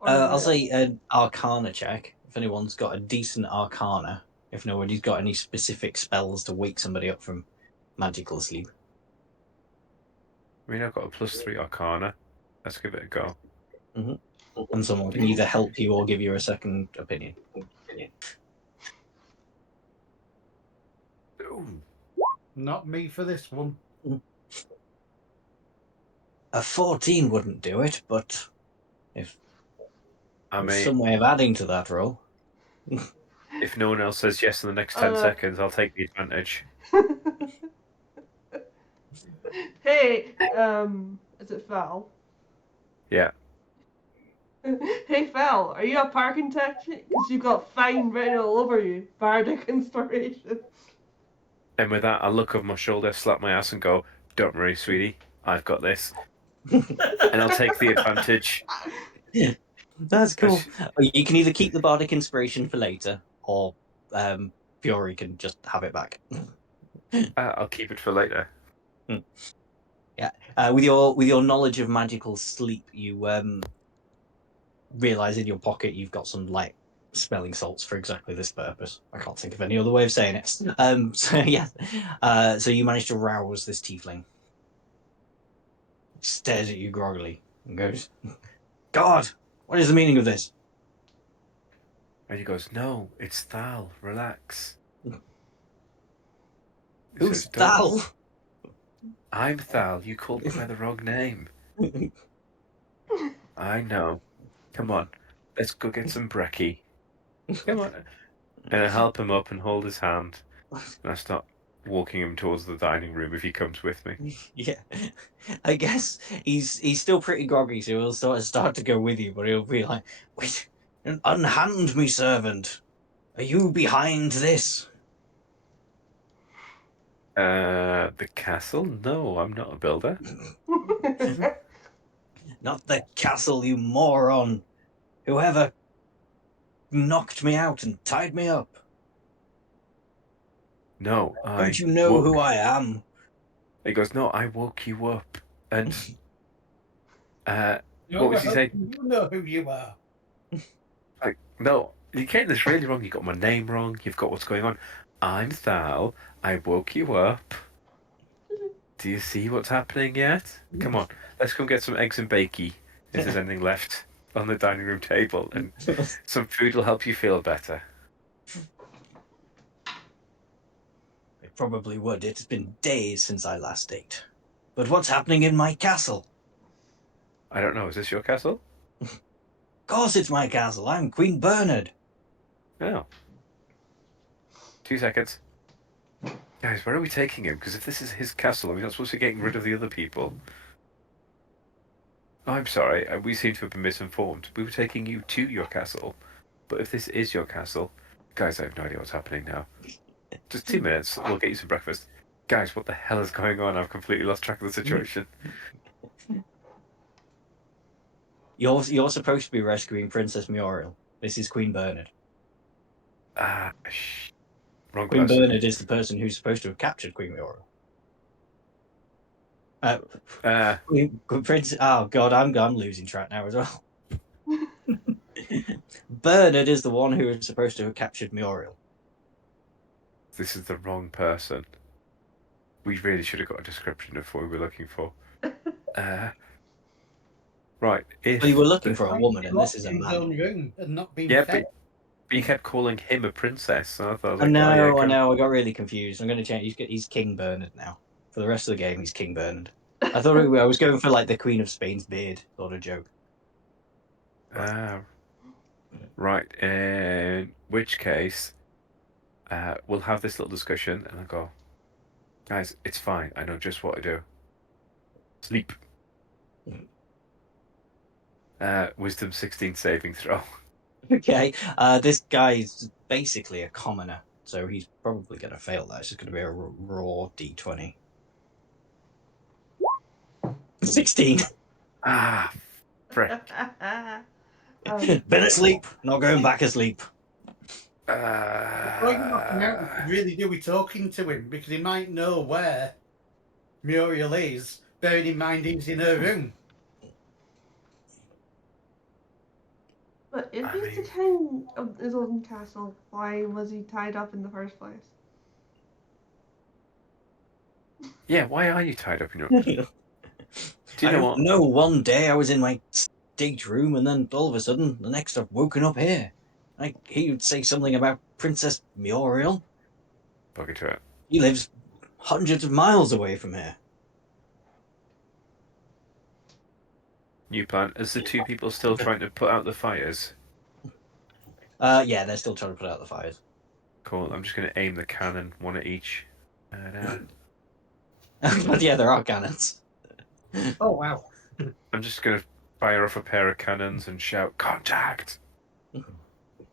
Or I'll do I? say an Arcana check. If anyone's got a decent Arcana. If nobody's got any specific spells to wake somebody up from magical sleep. I mean, I've got a +3 Arcana. Let's give it a go. And someone can either help you or give you a second opinion. Ooh. Not me for this one. A 14 wouldn't do it, but if I there's mean, some way of adding to that roll. if no one else says yes in the next 10 seconds, I'll take the advantage. Hey, is it Val? Yeah. Hey Val, are you a parking taxi? Because you've got fine written all over you. Bardic inspiration. And with that, I look over my shoulder, slap my ass, and go, "Don't worry, sweetie, I've got this." And I'll take the advantage. That's cool. You can either keep the bardic inspiration for later, or Fury can just have it back. I'll keep it for later. Yeah. With your knowledge of magical sleep, you realize in your pocket you've got some like smelling salts for exactly this purpose. I can't think of any other way of saying it. So yeah, so you manage to rouse this tiefling. Stares at you groggily and goes, "God, what is the meaning of this?" And he goes, "No, it's Thal. Relax." He Who's says, "Don't Thal? I'm Thal. You called me by the wrong name." I know. Come on, let's go get some brekkie. Come on. And I help him up and hold his hand. And I start walking him towards the dining room if he comes with me. Yeah, I guess he's still pretty groggy, so he'll start to go with you, but he'll be like, "Wait, unhand me, servant. Are you behind this?" The castle? No, I'm not a builder. Not the castle, you moron! Whoever knocked me out and tied me up. No, Don't you know who I am? He goes, "No, I woke you up." And No, what was I he hope saying? You know who you are. Like, no, you're getting this really wrong. You got my name wrong. You've got what's going on. I'm Thal. I woke you up. Do you see what's happening yet? Come on, let's go get some eggs and bakey. If there's anything left on the dining room table, and some food will help you feel better. It probably would. It's been days since I last ate. But what's happening in my castle? I don't know. Is this your castle? Of course it's my castle. I'm Queen Bernard. No. 2 seconds. Guys, where are we taking him? Because if this is his castle, are we not supposed to be getting rid of the other people? Oh, I'm sorry. We seem to have been misinformed. We were taking you to your castle. But if this is your castle... Guys, I have no idea what's happening now. Just 2 minutes. We'll get you some breakfast. Guys, what the hell is going on? I've completely lost track of the situation. You're supposed to be rescuing Princess Muriel. This is Queen Bernard. Wrong Queen person. Bernard is the person who's supposed to have captured Queen Muriel. Prince. Oh God, I'm losing track now as well. Bernard is the one who is supposed to have captured Muriel. This is the wrong person. We really should have got a description of what we were looking for. Right. If Well, you were looking for a woman, and this is a In his man. own room and not being Yeah, fed. but you kept calling him a princess. And I thought, I like, know, oh, yeah, I know. I got really confused. I'm going to change. He's King Bernard now. For the rest of the game, he's King Bernard. I thought I was going for like the Queen of Spain's beard sort of joke. Right. In which case, we'll have this little discussion, and I'll go, guys, it's fine. I know just what to do. Sleep. Wisdom 16 saving throw. Okay, this guy's basically a commoner, so he's probably going to fail that. It's just going to be a raw d20. 16. Ah, frick. Been asleep, not going back asleep. Before you knock him out, you should really do be talking to him because he might know where Muriel is, bearing in mind he's in her room. But if he's the king of his own castle, why was he tied up in the first place? Yeah, why are you tied up in your... Do you know what? No, one day I was in my stateroom, and then all of a sudden, the next I've woken up here. Like, he would say something about Princess Muriel. Bugger to it. He lives hundreds of miles away from here. New plan. Is the two people still trying to put out the fires? Yeah, they're still trying to put out the fires. Cool. I'm just going to aim the cannon, one at each. But yeah, there are cannons. Oh, wow. I'm just going to fire off a pair of cannons and shout, "Contact!"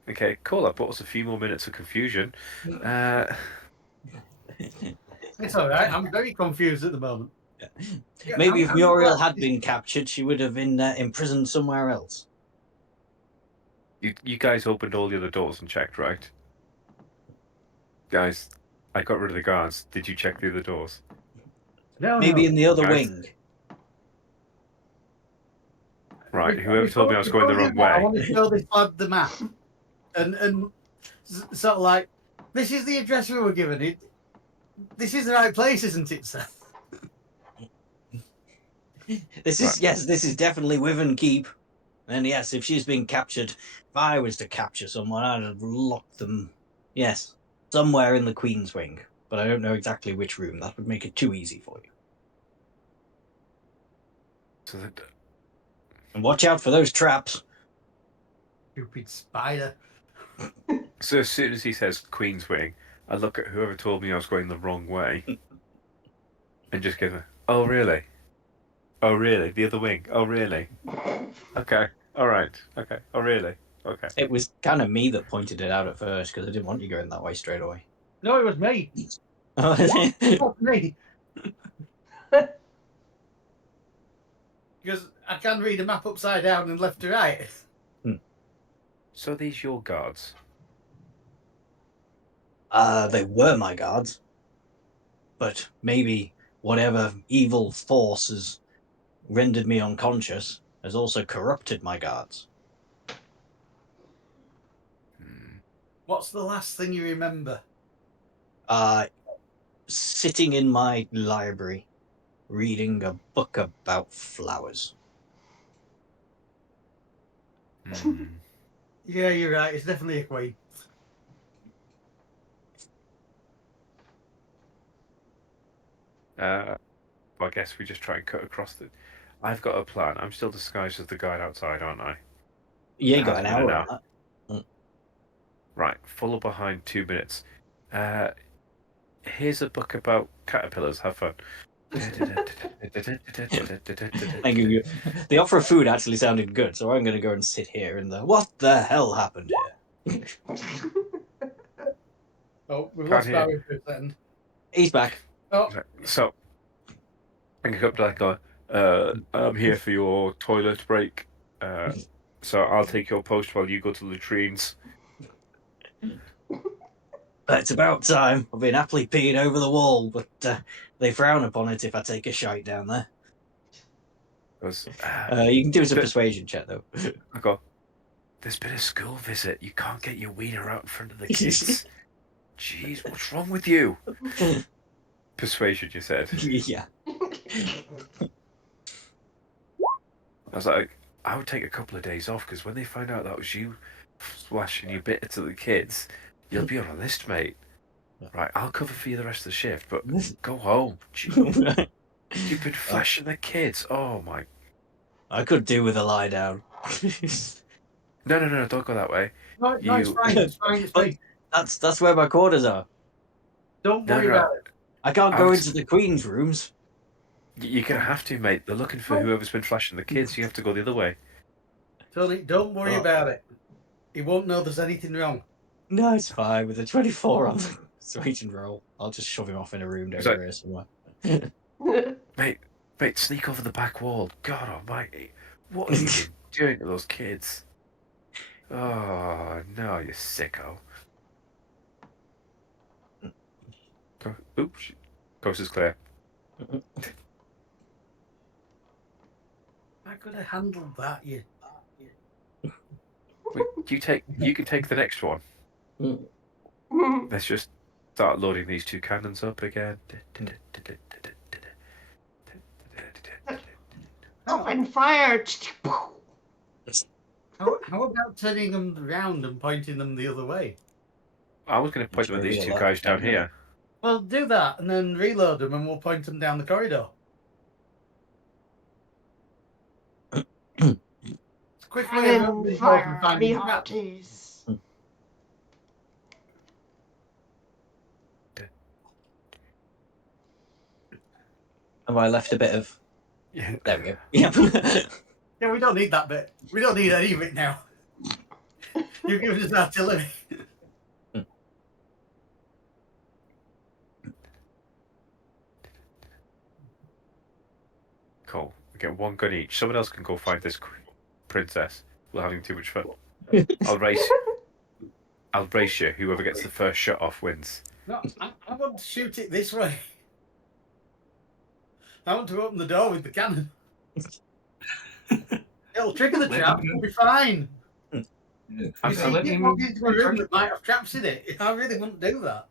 Okay, cool. That brought us a few more minutes of confusion. It's all right. I'm very confused at the moment. Yeah, Maybe if I'm Muriel glad had been captured, she would have been imprisoned somewhere else. You guys opened all the other doors and checked, right? Guys, I got rid of the guards. Did you check the other doors? No, Maybe no. in the other Guys. wing. Right, whoever told me I was going the wrong I way. want to show this lad the map. and sort of like, this is the address we were given. This is the right place, isn't it, sir? This is this is definitely Wyvern Keep. And yes, if she's been captured, if I was to capture someone, I'd have locked them. Yes, somewhere in the Queen's Wing, but I don't know exactly which room. That would make it too easy for you. So that And watch out for those traps. Stupid spider. So as soon as he says Queen's Wing, I look at whoever told me I was going the wrong way, and just give her, "Oh really? Oh really? The other wing? Oh really? Okay, all right. Okay. Oh really? Okay." It was kind of me that pointed it out at first because I didn't want you going that way straight away. No, it was me. Oh, It was me. Because I can read a map upside down and left to right. So are these your guards? they were my guards, but maybe whatever evil force has rendered me unconscious has also corrupted my guards. What's the last thing you remember? Sitting in my library, reading a book about flowers. Yeah, you're right. It's definitely a queen. I guess we just try and cut across the. I've got a plan. I'm still disguised as the guide outside, aren't I? Yeah, you It got has an been hour an on that. Right, follow behind 2 minutes. Here's a book about caterpillars. Have fun. Thank you. The offer of food actually sounded good, so I'm going to go and sit here in the. What the hell happened here? Oh, we've Can't lost hear. Barry for a second. He's back. Oh, So, I can go up to that guy. I'm here for your toilet break. So I'll take your post while you go to the latrines. It's about time. I've been happily peeing over the wall, but they frown upon it if I take a shite down there. Goes, You can do us a But- persuasion check, though. I go, there's been a school visit. You can't get your wiener out in front of the kids. Jeez, what's wrong with you? Persuasion, you said. Yeah. I was like, I would take a couple of days off because when they find out that was you splashing your bitter to the kids, you'll be on a list, mate. Right, I'll cover for you the rest of the shift, but go home. Jeez, you've been flashing the kids. Oh my. I could do with a lie down. No, don't go that way. no, it's fine. It's fine. It's fine. That's where my quarters are. Don't No, worry no. about it. I can't I go was- into the Queen's rooms. You're gonna have to, mate. They're looking for whoever's been flashing the kids. You have to go the other way. Tony, don't worry Oh. about it. He won't know there's anything wrong. No, it's fine. With a 24 on the persuasion roll, I'll just shove him off in a room down So- here somewhere. Mate, sneak over the back wall. God almighty. What have you been doing to those kids? Oh, no, you sicko. Oops. Coast is clear. I could have handled that, you. Wait, you can take the next one. Let's just start loading these two cannons up again. Open fire! How about turning them round and pointing them the other way? I was going to point them at these two guys down here. Well, do that and then reload them and we'll point them down the corridor. Quickly and Open fire, me hearties. Have I left a bit of? Yeah. There we go. Yep. Yeah, we don't need that bit. We don't need any of it now. You've given us artillery. Cool. We get one gun each. Someone else can go find this princess. We're having too much fun. I'll race you. Whoever gets the first shot off wins. No, I want to shoot it this way. I want to open the door with the cannon. It'll trigger the trap. We'll be fine. I'm You see, let you me walk move. into a room that might have traps in it. I really wouldn't do that.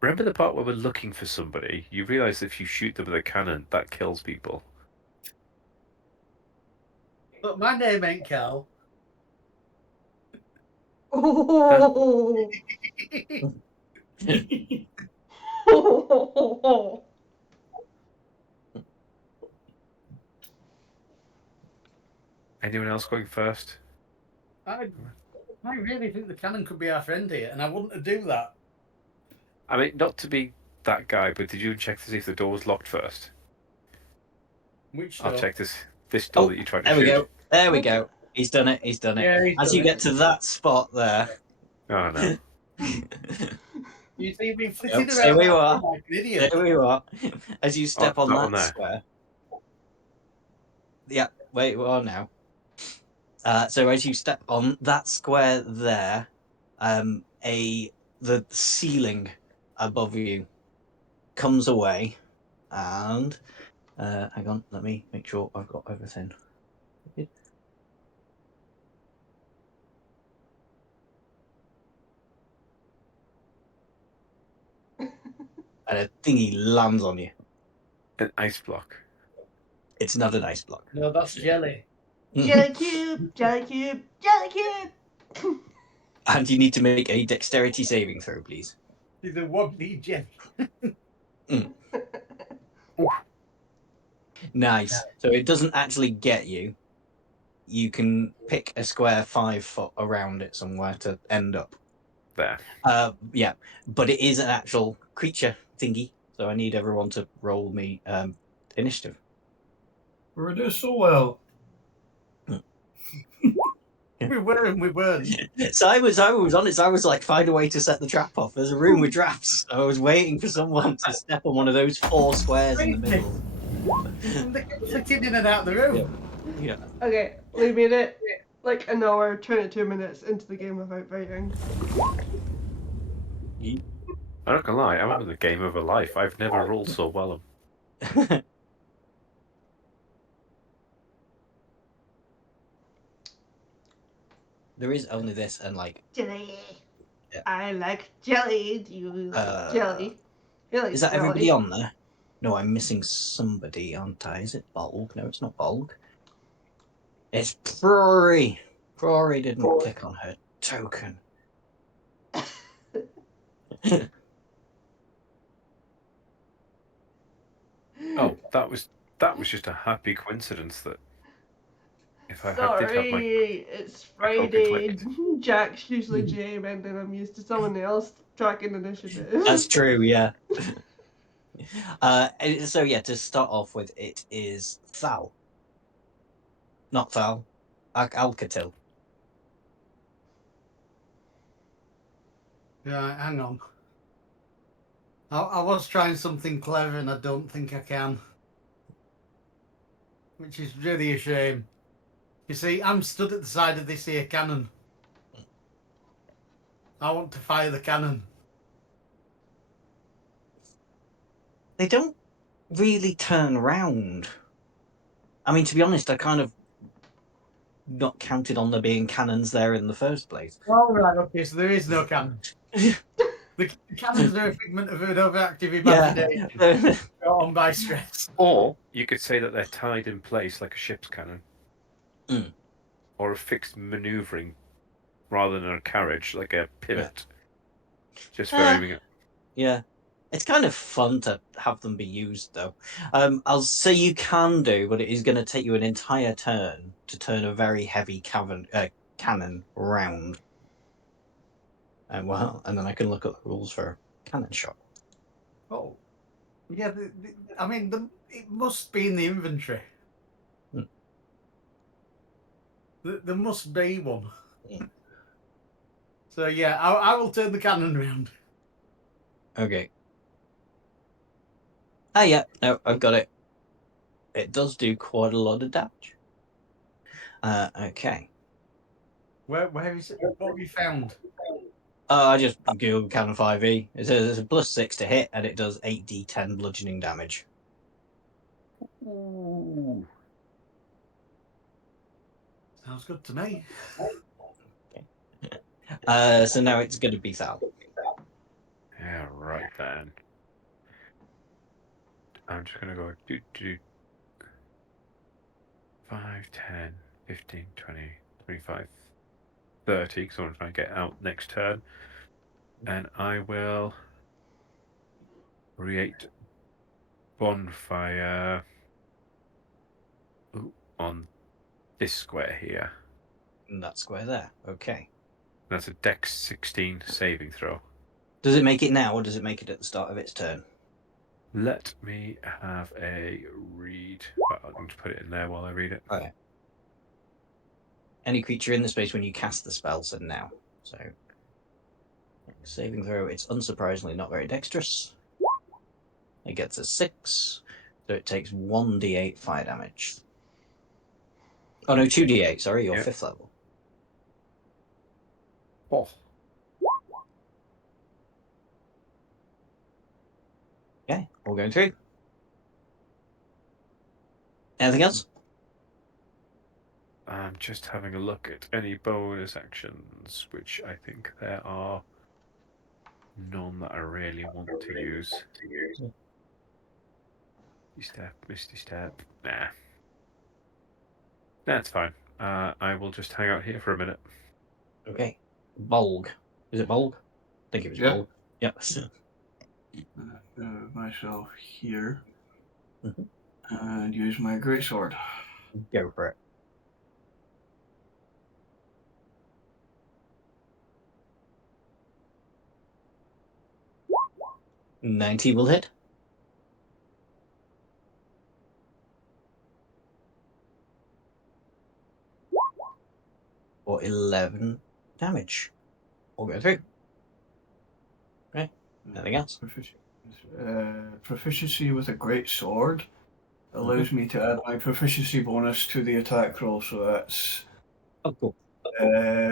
Remember the part where we're looking for somebody? You realise if you shoot them with a cannon, that kills people. But my name ain't Cal. Oh. Anyone else going first? I really think the cannon could be our friend here, and I wouldn't do that. I mean, not to be that guy, but did you check to see if the door was locked first? Which I'll door? check this door Oh, that you tried to there we shoot. go. There we go. He's done it. He's done it. Yeah, he's As done you it. get to that spot there. Oh no. You see me flitting Yep, around stay where you that are. room like an idiot. There we are. As you step Oh, on that that one there. square. Yeah, where you are now. So as you step on that square there, the ceiling above you comes away, and hang on, let me make sure I've got everything. And a thingy lands on you. An ice block. It's not an ice block. No, that's jelly. Jelly cube, jelly cube, jelly cube. And you need to make a dexterity saving throw, please. He's a wobbly jelly. Nice. So it doesn't actually get you. You can pick a square 5 foot around it somewhere to end up. There. Yeah, but it is an actual creature thingy. So I need everyone to roll me initiative. We're doing so well. We were and we weren't. So I was honest. I was like, find a way to set the trap off. There's a room with traps. I was waiting for someone to step on one of those 4 squares in the middle. And they kept flitting in and out of the room. Yeah. Okay, we made it like an hour, 22 minutes into the game without fighting. I'm not gonna lie, I'm having the game of a life. I've never rolled so well. There is only this and like. Jelly. Yeah. I like jelly. Do you like jelly? He likes Is that jelly. everybody on there? No, I'm missing somebody, aren't I? Is it Bolg? No, it's not Bolg. It's Prory. Prory didn't click on her token. Oh, that was just a happy coincidence that if I did have my Sorry, it's my token Friday. clicked. Jack's usually GM and then I'm used to someone else tracking initiative. That's true, yeah. So yeah, to start off with, it is Thal. Not Thal. Alcatil. Right, hang on. I was trying something clever and I don't think I can. Which is really a shame. You see, I'm stood at the side of this here cannon. I want to fire the cannon. They don't really turn round. I mean, to be honest, I kind of not counted on there being cannons there in the first place. Oh, right, okay, so there is no cannon. The cannons are a figment of an overactive imagination Yeah. brought on by stress. Or you could say that they're tied in place like a ship's cannon. Mm. Or a fixed manoeuvring rather than a carriage, like a pivot. Just for aiming at. Yeah. It's kind of fun to have them be used, though. I'll say you can do, but it is going to take you an entire turn to turn a very heavy cannon round. And and then I can look at the rules for cannon shot. Oh, yeah. I mean, it must be in the inventory. Hmm. There must be one. Hmm. So yeah, I will turn the cannon round. Okay. Ah, yeah. No, I've got it. It does do quite a lot of damage. Okay. Where is it? What have you found? I just googled cannon 5e. It says it's a +6 to hit, and it does 8d10 bludgeoning damage. Ooh. Sounds good to me. Okay. So now it's going to be Thal. Yeah, right then. I'm just going to go 5, 10, 15, 20, 25, 30, because I want to try and get out next turn. And I will create bonfire on this square here. And that square there. Okay. That's a Dex 16 saving throw. Does it make it now, or does it make it at the start of its turn? Let me have a read. Well, I'm going to put it in there while I read it. Okay. Any creature in the space when you cast the spell said now. So saving throw, it's unsurprisingly not very dexterous. It gets a 6, so it takes 1d8 fire damage. Oh no, 2d8, sorry, you're 5th level. Oh. Okay, all going through. Anything else? I'm just having a look at any bonus actions, which I think there are none that I really want to use. Misty step. Nah. That's fine. I will just hang out here for a minute. Okay. Bolg. Is it Bolg? I think it was Yeah. Bolg. Yep. Myself here Mhm. and use my greatsword. Go for it. $90 will hit. For 11 damage. All going through. Okay. Anything else? Proficiency with a great sword allows me to add my proficiency bonus to the attack roll, so that's Oh, cool.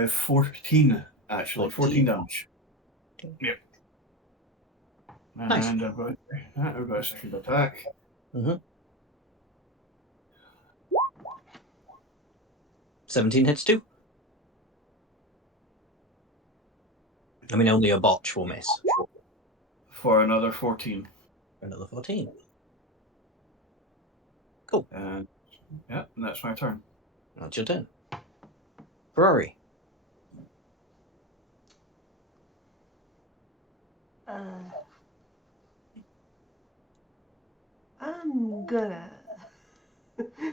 14 actually. 14 damage. Yep. Nice. And I've got a second attack. 17 hits too. I mean, only a botch will miss. For another 14. Another 14. And yeah, and that's my turn. That's your turn. Ferrari. I'm gonna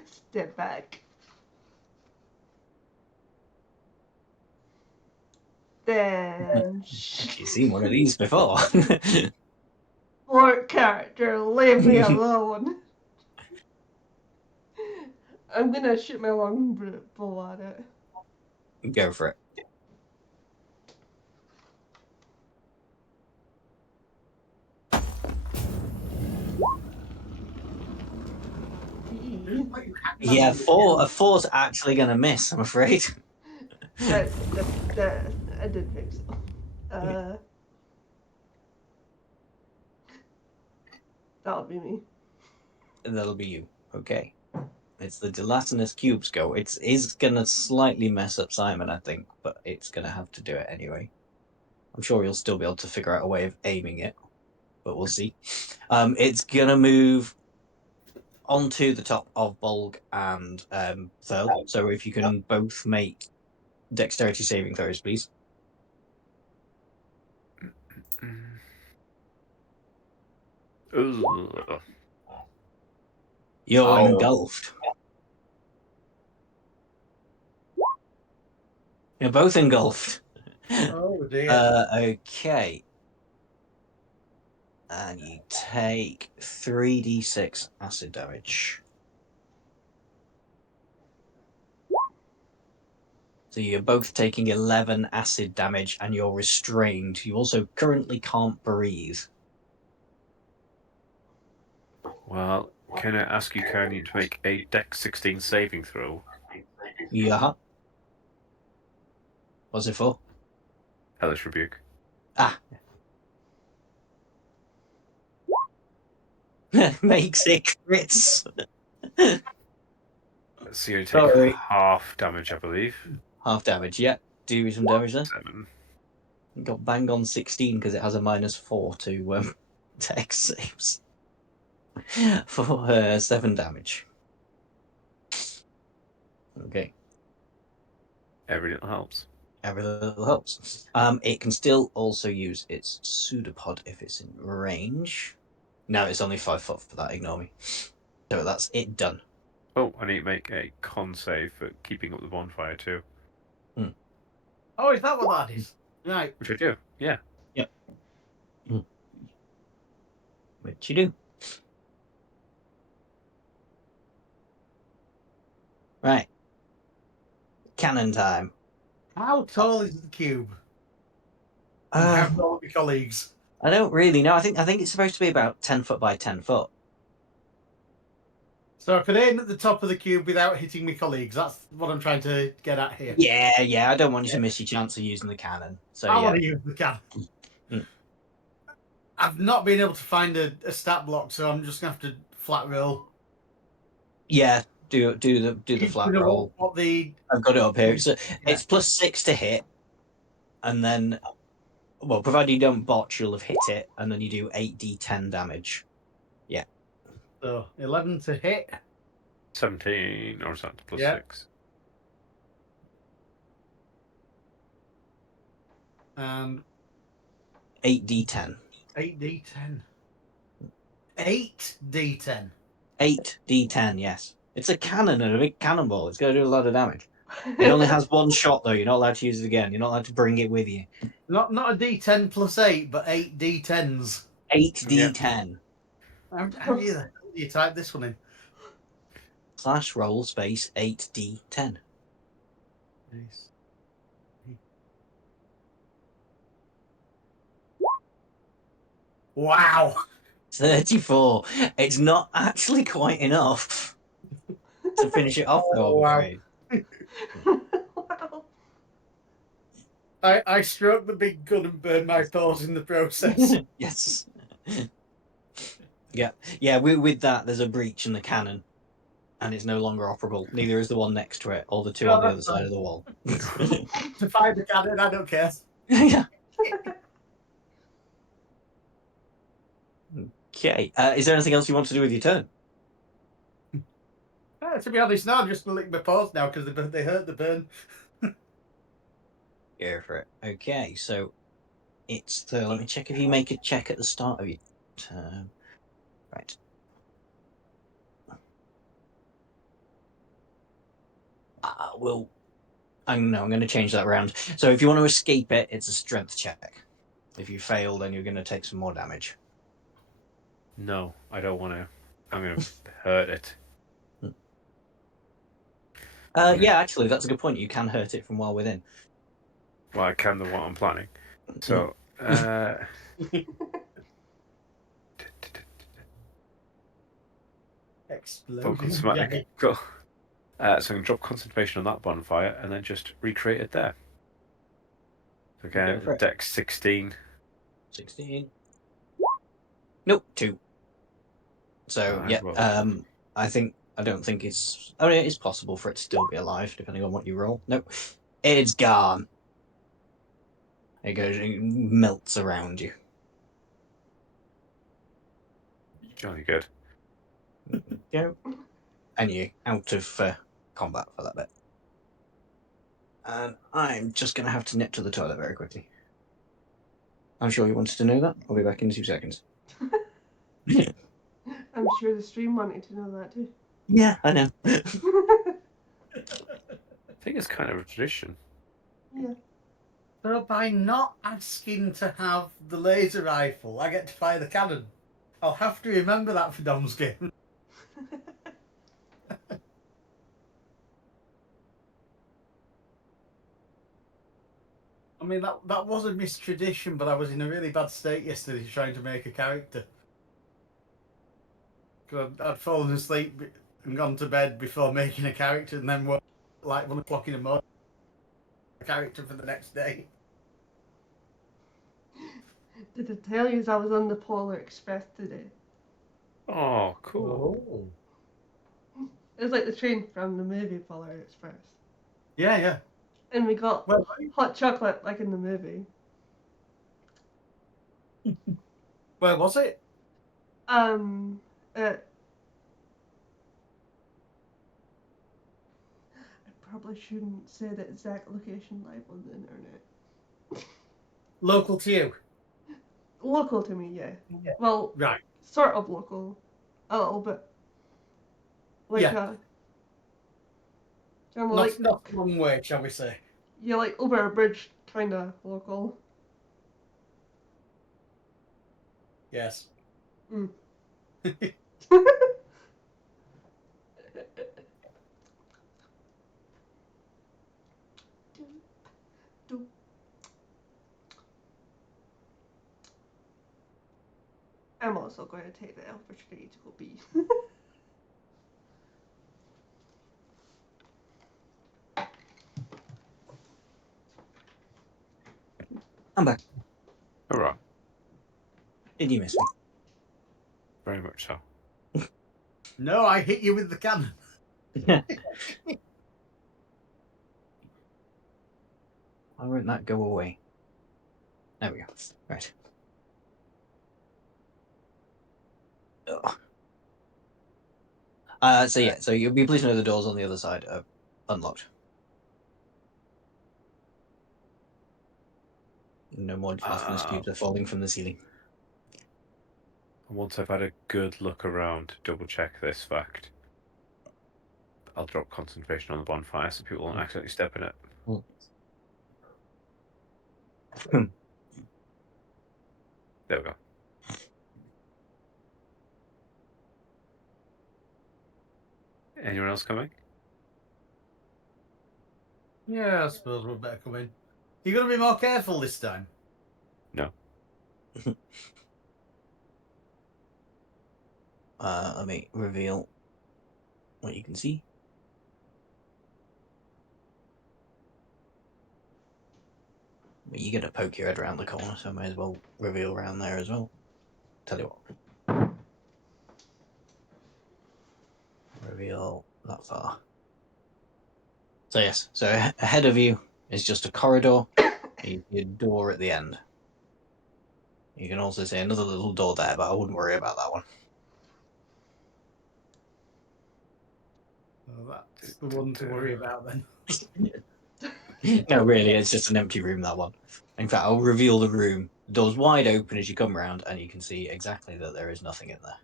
step back. Then You've seen one of these before. Lord character, leave me alone. I'm gonna shoot my longbow at it. Go for it. Yeah, a four's actually going to miss, I'm afraid. I didn't think so. That'll be me. That'll be you. Okay. It's the gelatinous cubes go. It is going to slightly mess up Simon, I think, but it's going to have to do it anyway. I'm sure you'll still be able to figure out a way of aiming it, but we'll see. It's going to move onto the top of Bolg and Thurl. So if you can both make dexterity saving throws, please. Ugh. You're engulfed. You're both engulfed. Oh dear. Okay. And you take 3d6 acid damage. So you're both taking 11 acid damage and you're restrained. You also currently can't breathe. Well, can I ask you kindly to make a Dex 16 saving throw? Yeah. What's it for? Hellish Rebuke. Ah. Makes it crits. So you take Sorry. half damage, I believe. Half damage, yeah. Do some damage then. 7. Got bang on 16 because it has a -4 to dex saves for 7 damage. Okay, Every little helps. every little helps. It can still also use its pseudopod if it's in range. No, it's only 5 foot for that. Ignore me. So that's it done. Oh, I need to make a con save for keeping up the bonfire too. Oh, is that what that is? Right. Which I do, yeah. Which you do. Right. Cannon time. How tall is the cube? And how tall are my colleagues? I don't really know. I think it's supposed to be about 10 foot by 10 foot. So I could aim at the top of the cube without hitting my colleagues. That's what I'm trying to get at here. Yeah. I don't want you to miss your chance of using the cannon. So I yeah. want to use the cannon. Mm. I've not been able to find a stat block, so I'm just gonna have to flat roll. Yeah, do the flat You know roll. what the I've got it up here. So Yeah. it's +6 to hit, and then, well, provided you don't botch, you'll have hit it, and then you do 8d10 damage. So 11 to hit. 17, or is that plus Yeah. 6? And 8d10. 8d10. 8d10. 8d10. Yes, it's a cannon and a big cannonball. It's going to do a lot of damage. It only has one shot though. You're not allowed to use it again. You're not allowed to bring it with you. Not a d10 plus 8, but 8 d10s. 8d10. How do you type this one in? /roll space 8d10. Nice. Wow. 34. It's not actually quite enough to finish it off, though, Wow. I'm afraid. Wow. I stroked the big gun and burned my paws in the process. Yes. Yeah. With that, there's a breach in the cannon, and it's no longer operable. Neither is the one next to it, or the two No, on the other that's side fine. of the wall. To find the cannon, I don't care. Yeah. Okay. Is there anything else you want to do with your turn? To be honest, no, I'm just going to lick my paws now because they hurt the burn. Go for it. Okay, so it's let me check if you make a check at the start of your turn. Right. I'm going to change that around. So if you want to escape it, it's a strength check. If you fail, then you're going to take some more damage. No, I don't want to. I'm going to hurt it. Yeah, actually, that's a good point. You can hurt it from while within. Well, I can the what I'm planning. So, Explosion. Yeah. Cool. So I can drop concentration on that bonfire and then just recreate it there. Okay, Go for it. dex 16. 16. Nope, 2. So Alright, yeah, well. I don't think it's. I mean, it's possible for it to still be alive depending on what you roll. Nope, it's gone. It melts around you. Jolly good. Go, and you're out of combat for that bit. And I'm just going to have to nip to the toilet very quickly. I'm sure you wanted to know that. I'll be back in 2 seconds. I'm sure the stream wanted to know that too. Yeah, I know. I think it's kind of a tradition. Yeah. So by not asking to have the laser rifle, I get to fire the cannon. I'll have to remember that for Dom's game. I mean, that was a missed tradition, but I was in a really bad state yesterday trying to make a character. Cause I'd fallen asleep and gone to bed before making a character, and then woke like 1 o'clock in the morning. A character for the next day. Did I tell you I was on the Polar Express today? Oh, cool. Oh. It was like the train from the movie Polar Express. Yeah. And we got Well, hot chocolate like in the movie. Where was it? Uh, I probably shouldn't say the exact location live on the internet. Local to you. Local to me, yeah. Well, Right. sort of local. A little bit. Like, Yeah. I'm Not like, not a long way, shall we say? yeah, like over a bridge, kinda local. Yes. Mm. I'm also going to take the opportunity to go pee. I'm back. All right. Did you miss me? Very much so. No, I hit you with the cannon. Why won't that go away? There we go. Right. Ugh. So yeah, so you'll be pleased to know the doors on the other side are unlocked. No more deaths due to falling from the ceiling. Once I've had a good look around to double check this fact, I'll drop concentration on the bonfire so people won't accidentally step in it. There we go. Anyone else coming? Yeah, I suppose we'd better come in. You got to be more careful this time. No. Let me reveal what you can see. But you're gonna poke your head around the corner, so I may as well reveal around there as well. Tell you what. Reveal that far. So yes, so ahead of you is just a corridor, a door at the end. You can also see another little door there, but I wouldn't worry about that one. Oh, that's the one to worry about then. No, really, it's just an empty room, that one. In fact, I'll reveal the room. The door's wide open as you come round, and you can see exactly that there is nothing in there.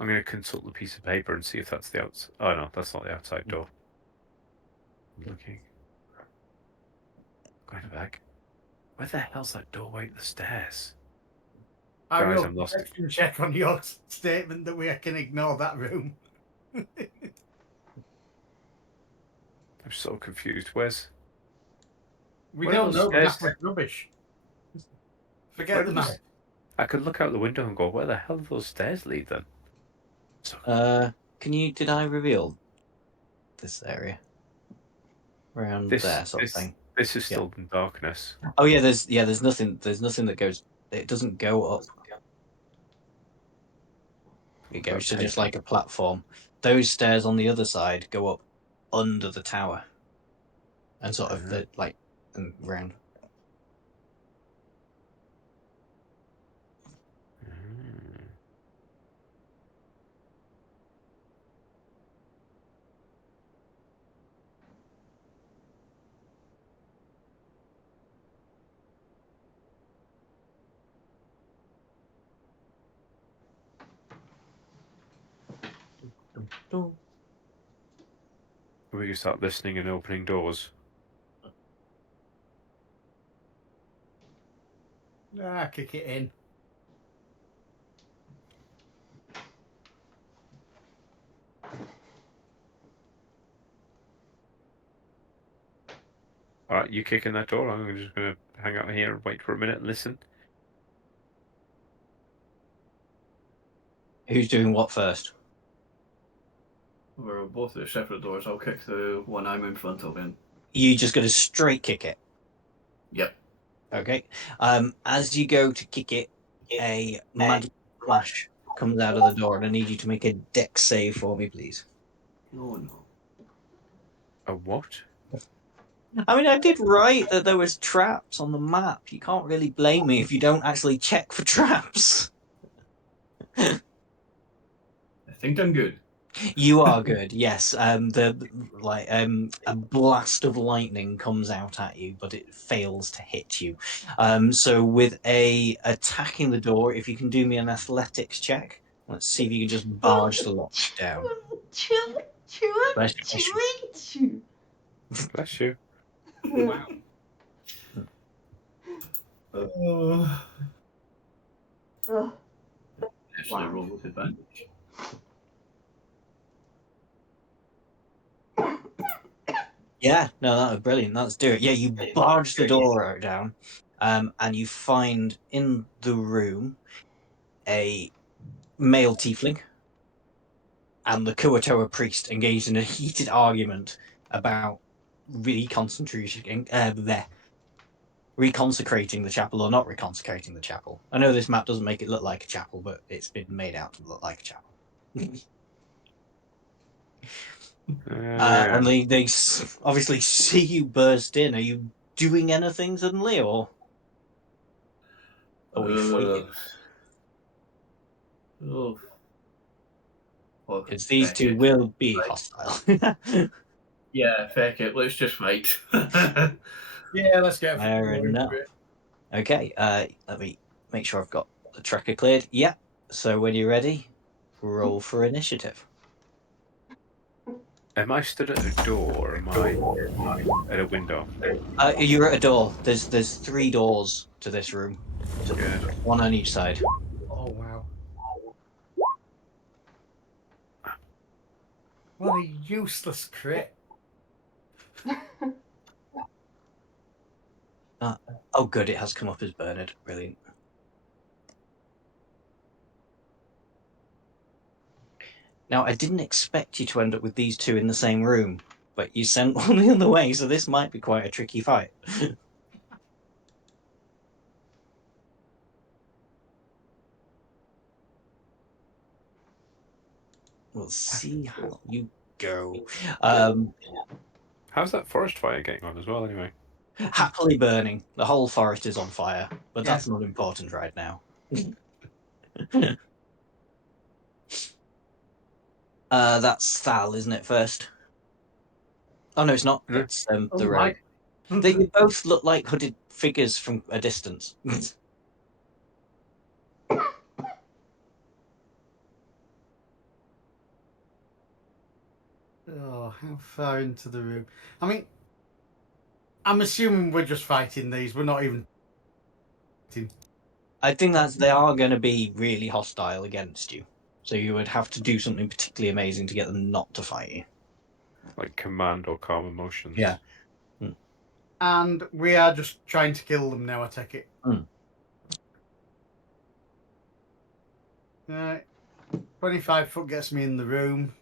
I'm going to consult the piece of paper and see if that's the outside. Oh no, that's not the outside door. I'm looking. Going back. Where the hell's that doorway to the stairs? I Guys, will I'm lost. perception check on your statement that we can ignore that room. I'm so confused. Where's? We Where are don't those know. The stairs? map is rubbish. Forget Where the are map. those- I could look out the window and go, where the hell do those stairs lead then? So Did I reveal this area? Around there, sort of thing. this is still in darkness. Oh yeah, there's nothing that goes, it doesn't go up. It goes to just like a platform. Those stairs on the other side go up under the tower. And sort of and round. Mm. We can start listening and opening doors. Kick it in. All right, you kick in that door. I'm just going to hang out here and wait for a minute and listen. Who's doing what first? We're both at separate doors. I'll kick the one I'm in front of in. You just gonna straight kick it. Yep. Okay. As you go to kick it, a magic flash comes out of the door, and I need you to make a dex save for me, please. Oh no. A what? I mean, I did write that there was traps on the map. You can't really blame me if you don't actually check for traps. I think I'm good. You are good, yes. A blast of lightning comes out at you, but it fails to hit you. So with a attacking the door, if you can do me an athletics check, let's see if you can just barge the lock down. Bless you. Bless you. Wow. Oh. Oh, Actually, Wow. roll with advantage. Yeah, no, that was brilliant. Let's do it. Yeah, you barge the door down, and you find in the room a male tiefling and the Kuatoa priest engaged in a heated argument about reconsecrating the chapel or not reconsecrating the chapel. I know this map doesn't make it look like a chapel, but it's been made out to look like a chapel. Yeah. And they obviously see you burst in. Are you doing anything suddenly, or are we fighting? Oh. Oh, Because these feck two it. will be Right. hostile. Yeah, feck it. Let's just fight. Yeah, let's get Fair enough. Okay, let me make sure I've got the tracker cleared. Yeah. So when you're ready, roll for initiative. Am I stood at a door or am I at a window? You're at a door. There's 3 doors to this room, Yeah. one on each side. Oh wow. What a useless crit. Oh, good, it has come up as Bernard. Brilliant. Now, I didn't expect you to end up with these two in the same room, but you sent one the other way, so this might be quite a tricky fight. We'll see how you go. How's that forest fire getting on as well, anyway? Happily burning. The whole forest is on fire, but Yeah. that's not important right now. That's Thal, isn't it, first? Oh, no, it's not. Yeah. It's Oh, the my. rogue. They both look like hooded figures from a distance. Oh, how far into the room? I mean, I'm assuming we're just fighting these. We're not even. I think they are going to be really hostile against you. So you would have to do something particularly amazing to get them not to fight you. Like command or calm emotions. Yeah. And we are just trying to kill them now, I take it. Mm. Right. 25 foot gets me in the room.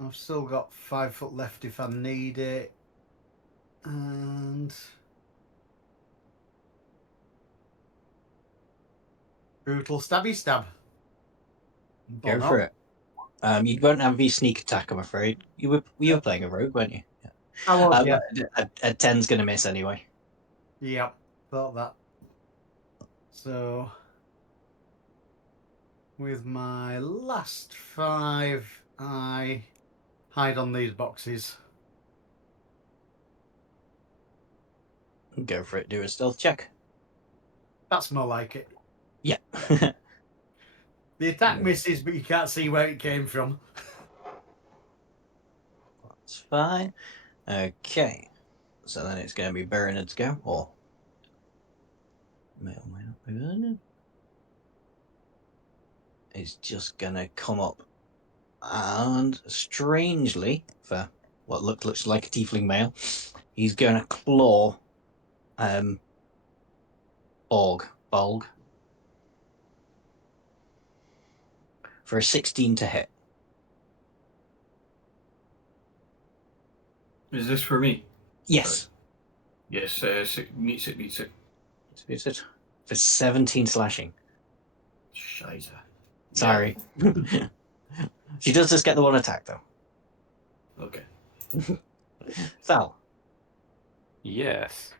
I've still got 5 foot left if I need it. And brutal stabby stab. Go Or for not. it. You won't have your sneak attack, I'm afraid. You were playing a rogue, weren't you? Yeah. I was, yeah. A 10's going to miss anyway. Yep, thought that. So, with my last 5, I hide on these boxes. Go for it. Do a stealth check. That's more like it. Yeah. The attack misses, but you can't see where it came from. That's fine. Okay. So then it's going to be Bernard's go, or may not be Bernard. It's just going to come up and strangely, for what looks like a tiefling male, he's going to claw Bolg for a 16 to hit. Is this for me? Yes. Yes, meets it. Is it? For 17 slashing. Scheiße. Sorry. She does just get the one attack, though. Okay. Val. Yes.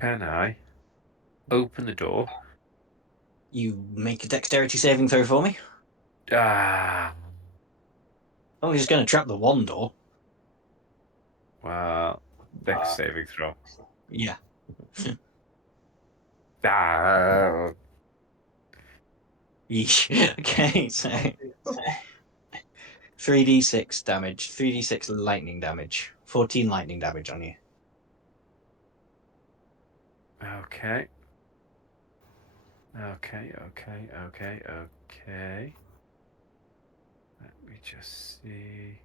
Can I open the door? You make a dexterity saving throw for me. Ah. Oh, he's just going to trap the one door. Well, dex saving throw. Yeah. Ah. Yeesh. Okay, so 3d6 damage, 3d6 lightning damage, 14 lightning damage on you. Okay. Okay. Let me just see.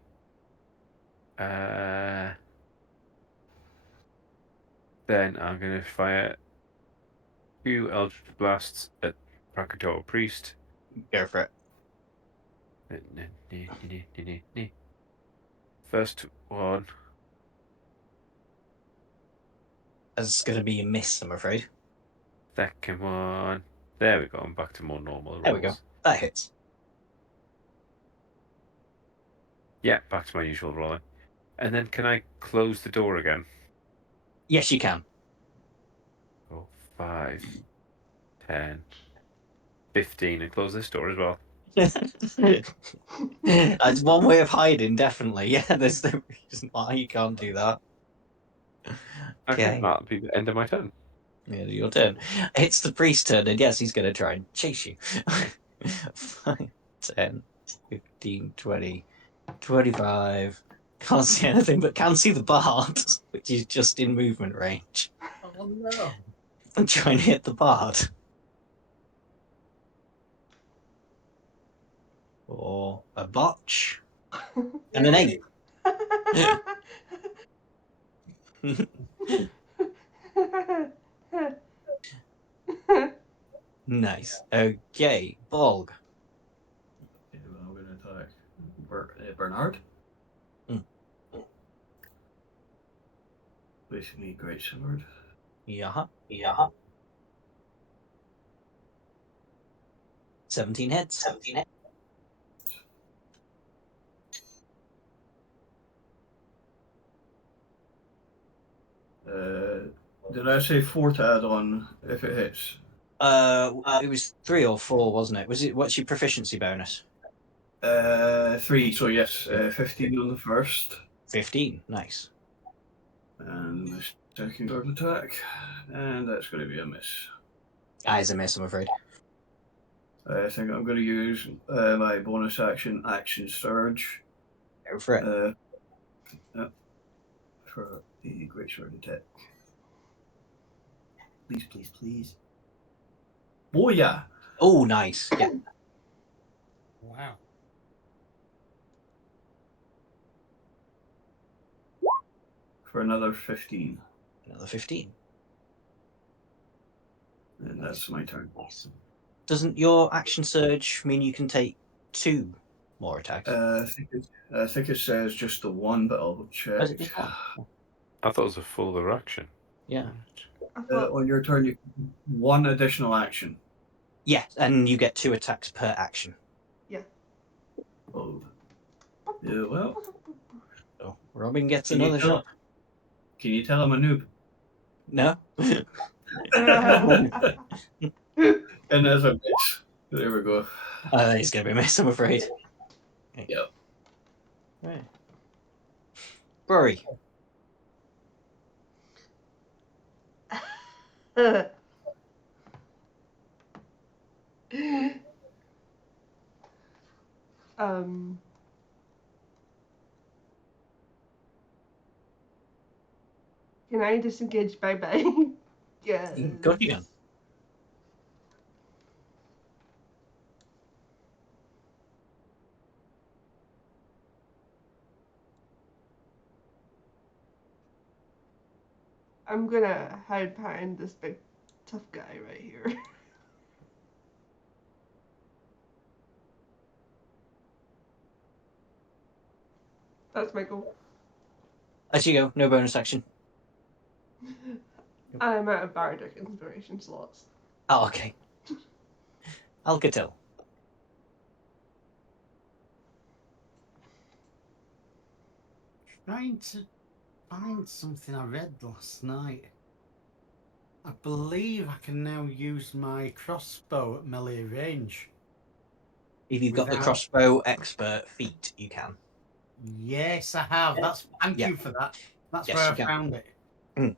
Then I'm going to fire 2 Eldritch Blasts at Krakatoa Priest. Go for it. First one. That's going to be a miss, I'm afraid. Second one. There we go. I'm back to more normal rolls. There we go. That hits. Yeah, back to my usual rolling. And then can I close the door again? Yes, you can. 4, 5, 10, 15, and close this door as well. That's one way of hiding, definitely. Yeah, there's no reason why you can't do that. Okay, that'll be the end of my turn. Yeah, your turn. It's the priest's turn, and yes, he's going to try and chase you. 5, 10, 15, 20, 25. Can't see anything, but can see the bard, which is just in movement range. Oh no. I'm trying to hit the bard. Or a botch. And an 8. Nice. Okay, Bolg. Okay, well, I'm going to attack Bernard. Mm. Basically, great sword. Yeah. 17 hits. Did I say 4 to add on if it hits? It was 3 or 4, wasn't it? What's your proficiency bonus? 3, so yes, 15 on the first. 15. Nice. And the second sword attack. And that's going to be a miss. Eyes a miss, I'm afraid. I think I'm going to use my bonus action Surge Go for it. for the great sword attack. Please. Oh yeah! Oh, nice. Yeah. Wow. For another 15. Another 15. And that's my turn. Doesn't your action surge mean you can take 2 more attacks? I think it says just the one, but I'll check. Does it just one? I thought it was a full other action. Yeah. I thought, On your turn, you can one additional action. Yeah, and you get 2 attacks per action. Oh. Yeah, well, So Robin gets Can you another tell- shot. can you tell I'm a noob? No? And there's a miss. There we go. He's going to be a miss, I'm afraid. Yep. Right. Rory. um, can I disengage bye-bye? Yeah. Go again. I'm gonna hide behind this big tough guy right here. That's my goal. As you go, no bonus action. I'm out of bardic inspiration slots. Oh, okay. Alcatel. Trying to find something I read last night. I believe I can now use my crossbow at melee range. If you've got the Without- crossbow expert feat, you can. Yes, I have. Thank Yeah. you for that. That's Yes, where you I can. found it. Mm.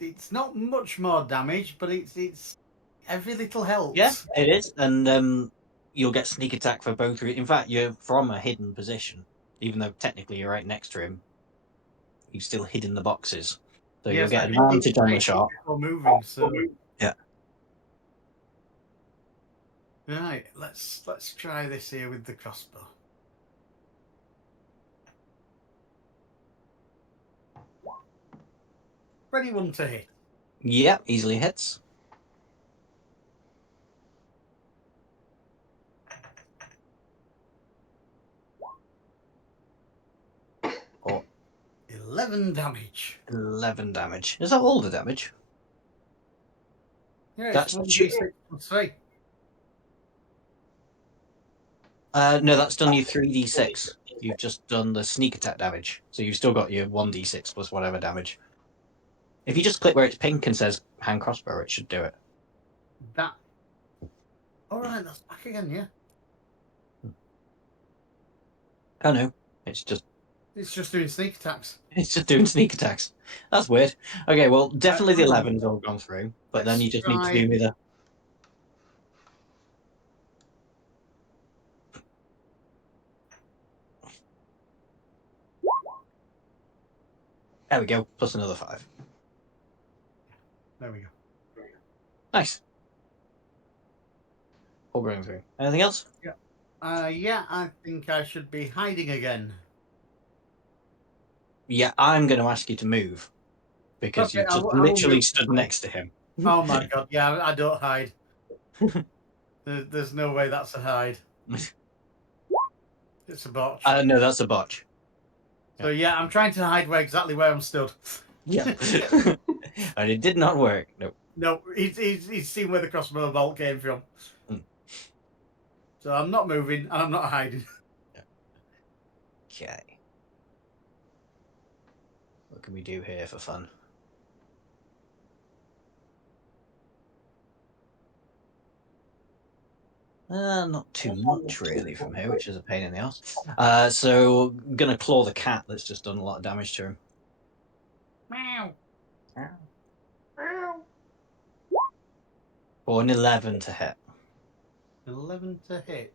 It's not much more damage, but it's every little helps. Yeah, it is, and you'll get sneak attack for both. In fact, you're from a hidden position, even though technically you're right next to him. You've still hidden the boxes, so you'll Yes, get I did advantage on the it shot. before moving. So Yeah. right, let's try this here with the crossbow. Ready one to hit. Yeah, easily hits. Or 11 damage. 11 damage. Is that all the damage? Yeah, That's it's ju- 1d6 plus 3. No, that's done you 3d6. You've just done the sneak attack damage, so you've still got your 1d6 plus whatever damage. If you just click where it's pink and says hand crossbow, it should do it. That. All right, that's back again. Yeah, Oh no, it's just doing sneak attacks. doing sneak attacks. That's weird. Okay, well, definitely the 11's all gone through, but then Let's you just need to try- do me the. There we go, plus another 5. There we go. Nice. All going through. Anything else? Yeah, I think I should be hiding again. Yeah, I'm going to ask you to move because Okay, you've just I will literally move. stood next to him. Oh my god! Yeah, I don't hide. There's no way that's a hide. It's a botch. No, that's a botch. So yeah, I'm trying to hide exactly where I'm stood. Yeah. And it did not work. No. No, he's seen where the crossbow bolt came from. Mm. So I'm not moving and I'm not hiding. Okay. What can we do here for fun? Not too much really from here, which is a pain in the ass. So gonna claw the cat that's just done a lot of damage to him. Meow. Or an 11 to hit, 11 to hit.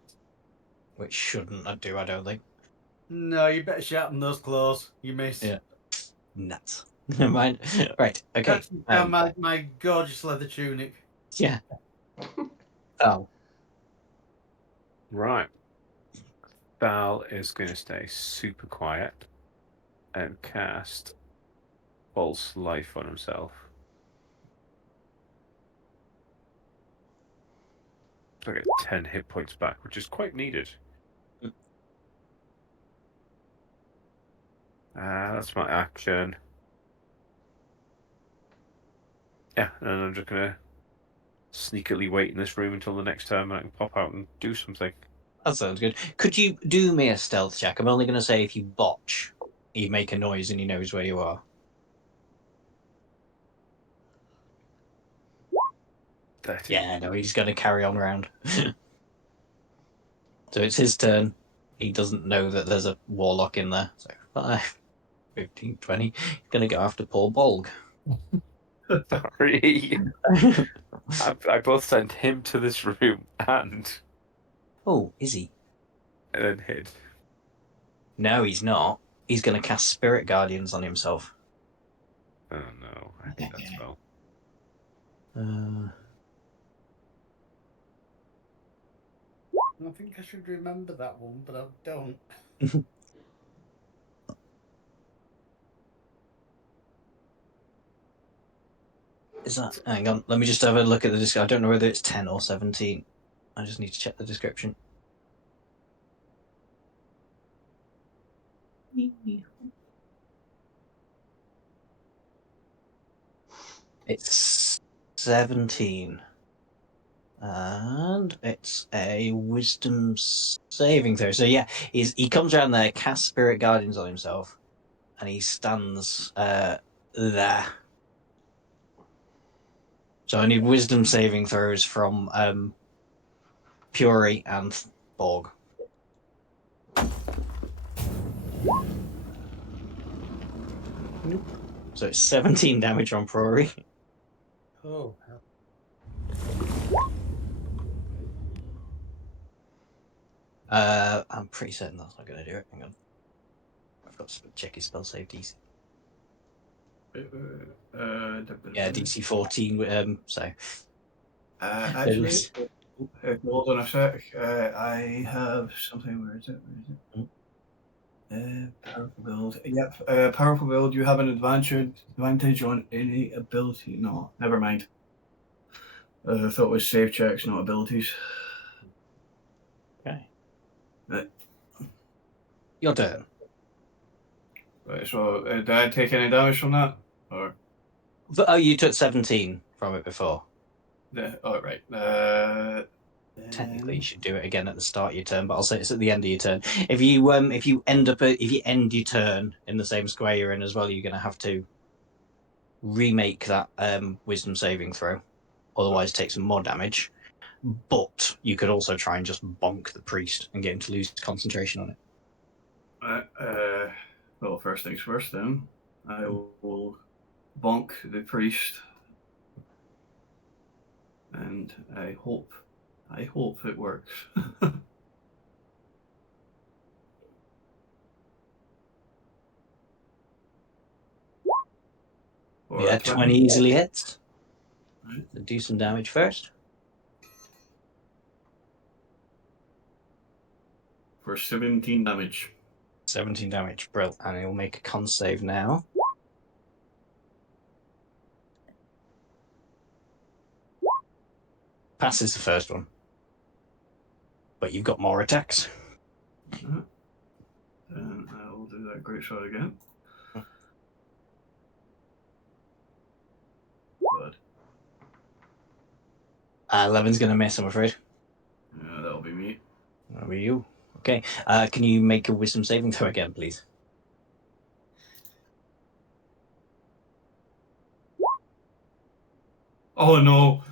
which shouldn't do, I don't think. No, you better sharpen those claws. You missed. Yeah. Nuts. Never mind. Right, okay. That's my gorgeous leather tunic. Yeah. Oh. Right. Val is going to stay super quiet and cast false life on himself. So I get 10 hit points back, which is quite needed. That's my action. Yeah, and I'm just going to sneakily wait in this room until the next time and I can pop out and do something. That sounds good. Could you do me a stealth check? I'm only going to say if you botch, you make a noise and he knows where you are. 30. Yeah, no, he's going to carry on round. So it's his turn. He doesn't know that there's a warlock in there. So 5, 15, 20. He's going to go after Paul Bolg. Sorry. I both sent him to this room and Oh, is he? then hid. No, he's not. He's going to cast Spirit Guardians on himself. Oh no, I hate that spell. I think I should remember that one, but I don't. Is that? Hang on. Let me just have a look at the description. I don't know whether it's 10 or 17. I just need to check the description. It's 17. And and it's a wisdom saving throw. So yeah, he comes around there, casts Spirit Guardians on himself, and he stands there. So I need wisdom saving throws from Puri and Borg. So it's 17 damage on Puri. Oh, hell. I'm pretty certain that's not going to do it. Hang on. I've got to check his spell save DC. Yeah, DC 14. So Actually, hold on a sec. I have something. Where is it? Powerful build. Yep. Powerful build. You have an advantage on any ability. No, never mind. I thought it was save checks, not abilities. Okay. Right. Your turn. Right, so did I take any damage from that? Or Oh, you took 17 from it before. oh, right. Technically, you should do it again at the start of your turn, but I'll say it's at the end of your turn. If you end your turn in the same square you're in as well, you're going to have to remake that wisdom saving throw. Otherwise, take some more damage. But you could also try and just bonk the priest and get him to lose concentration on it. Well, first things first. Then I will bonk the priest, and I hope it works. Yeah, 20 easily hits. Right. So do some damage first. For 17 damage. 17 damage, brilliant. And he'll make a con save now. Passes the first one. But you've got more attacks. Then I will do that great shot again. Good. 11's going to miss, I'm afraid. Yeah, that'll be me. That'll be you. Okay. Can you make a wisdom saving throw again, please? Oh no!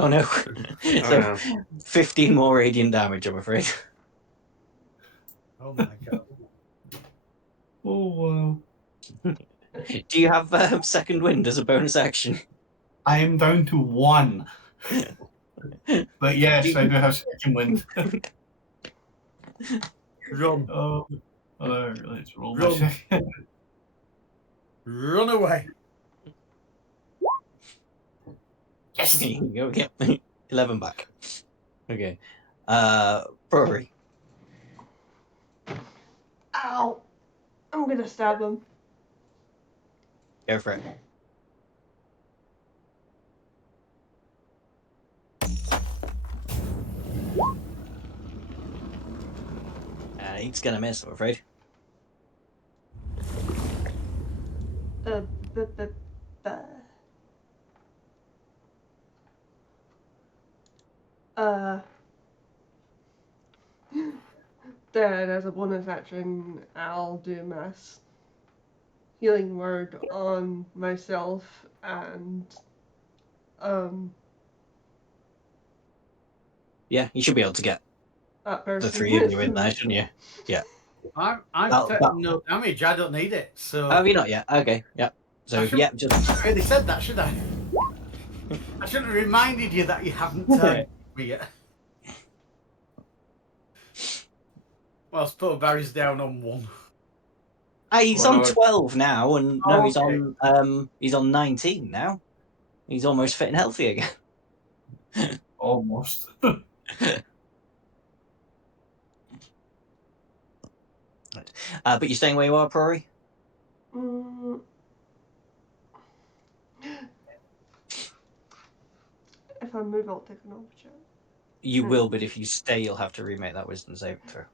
Oh no. Oh, So no. 15 more radiant damage, I'm afraid. Oh my god. Oh wow. Do you have second wind as a bonus action? I am down to 1. But yes, I do have second wind. Run. Let's roll my Run. second. Run away. Yes! Here you go, get 11 back. Okay. Rory. Ow! I'm gonna stab him. Go for it. He's gonna miss, I'm afraid. B- b- b- Then, as a bonus action, I'll do mass healing word on myself and Yeah, you should be able to get that person. the three of you in there, shouldn't you? Yeah. I've That- taken no damage. I don't need it. So Oh, have you not yet? Okay, yeah. So, I should- yeah, just... I really said that, should I? I shouldn't have reminded you that you haven't me yet. Well, I suppose Barry's down on 1. He's Well, on no, 12 now, and Oh, no, he's okay. he's on 19 now. He's almost fit and healthy again. Almost. But you're staying where you are, Rory? Mm. If I move, I'll take an opportunity. You will, but if you stay, you'll have to remake that wisdom saving throw.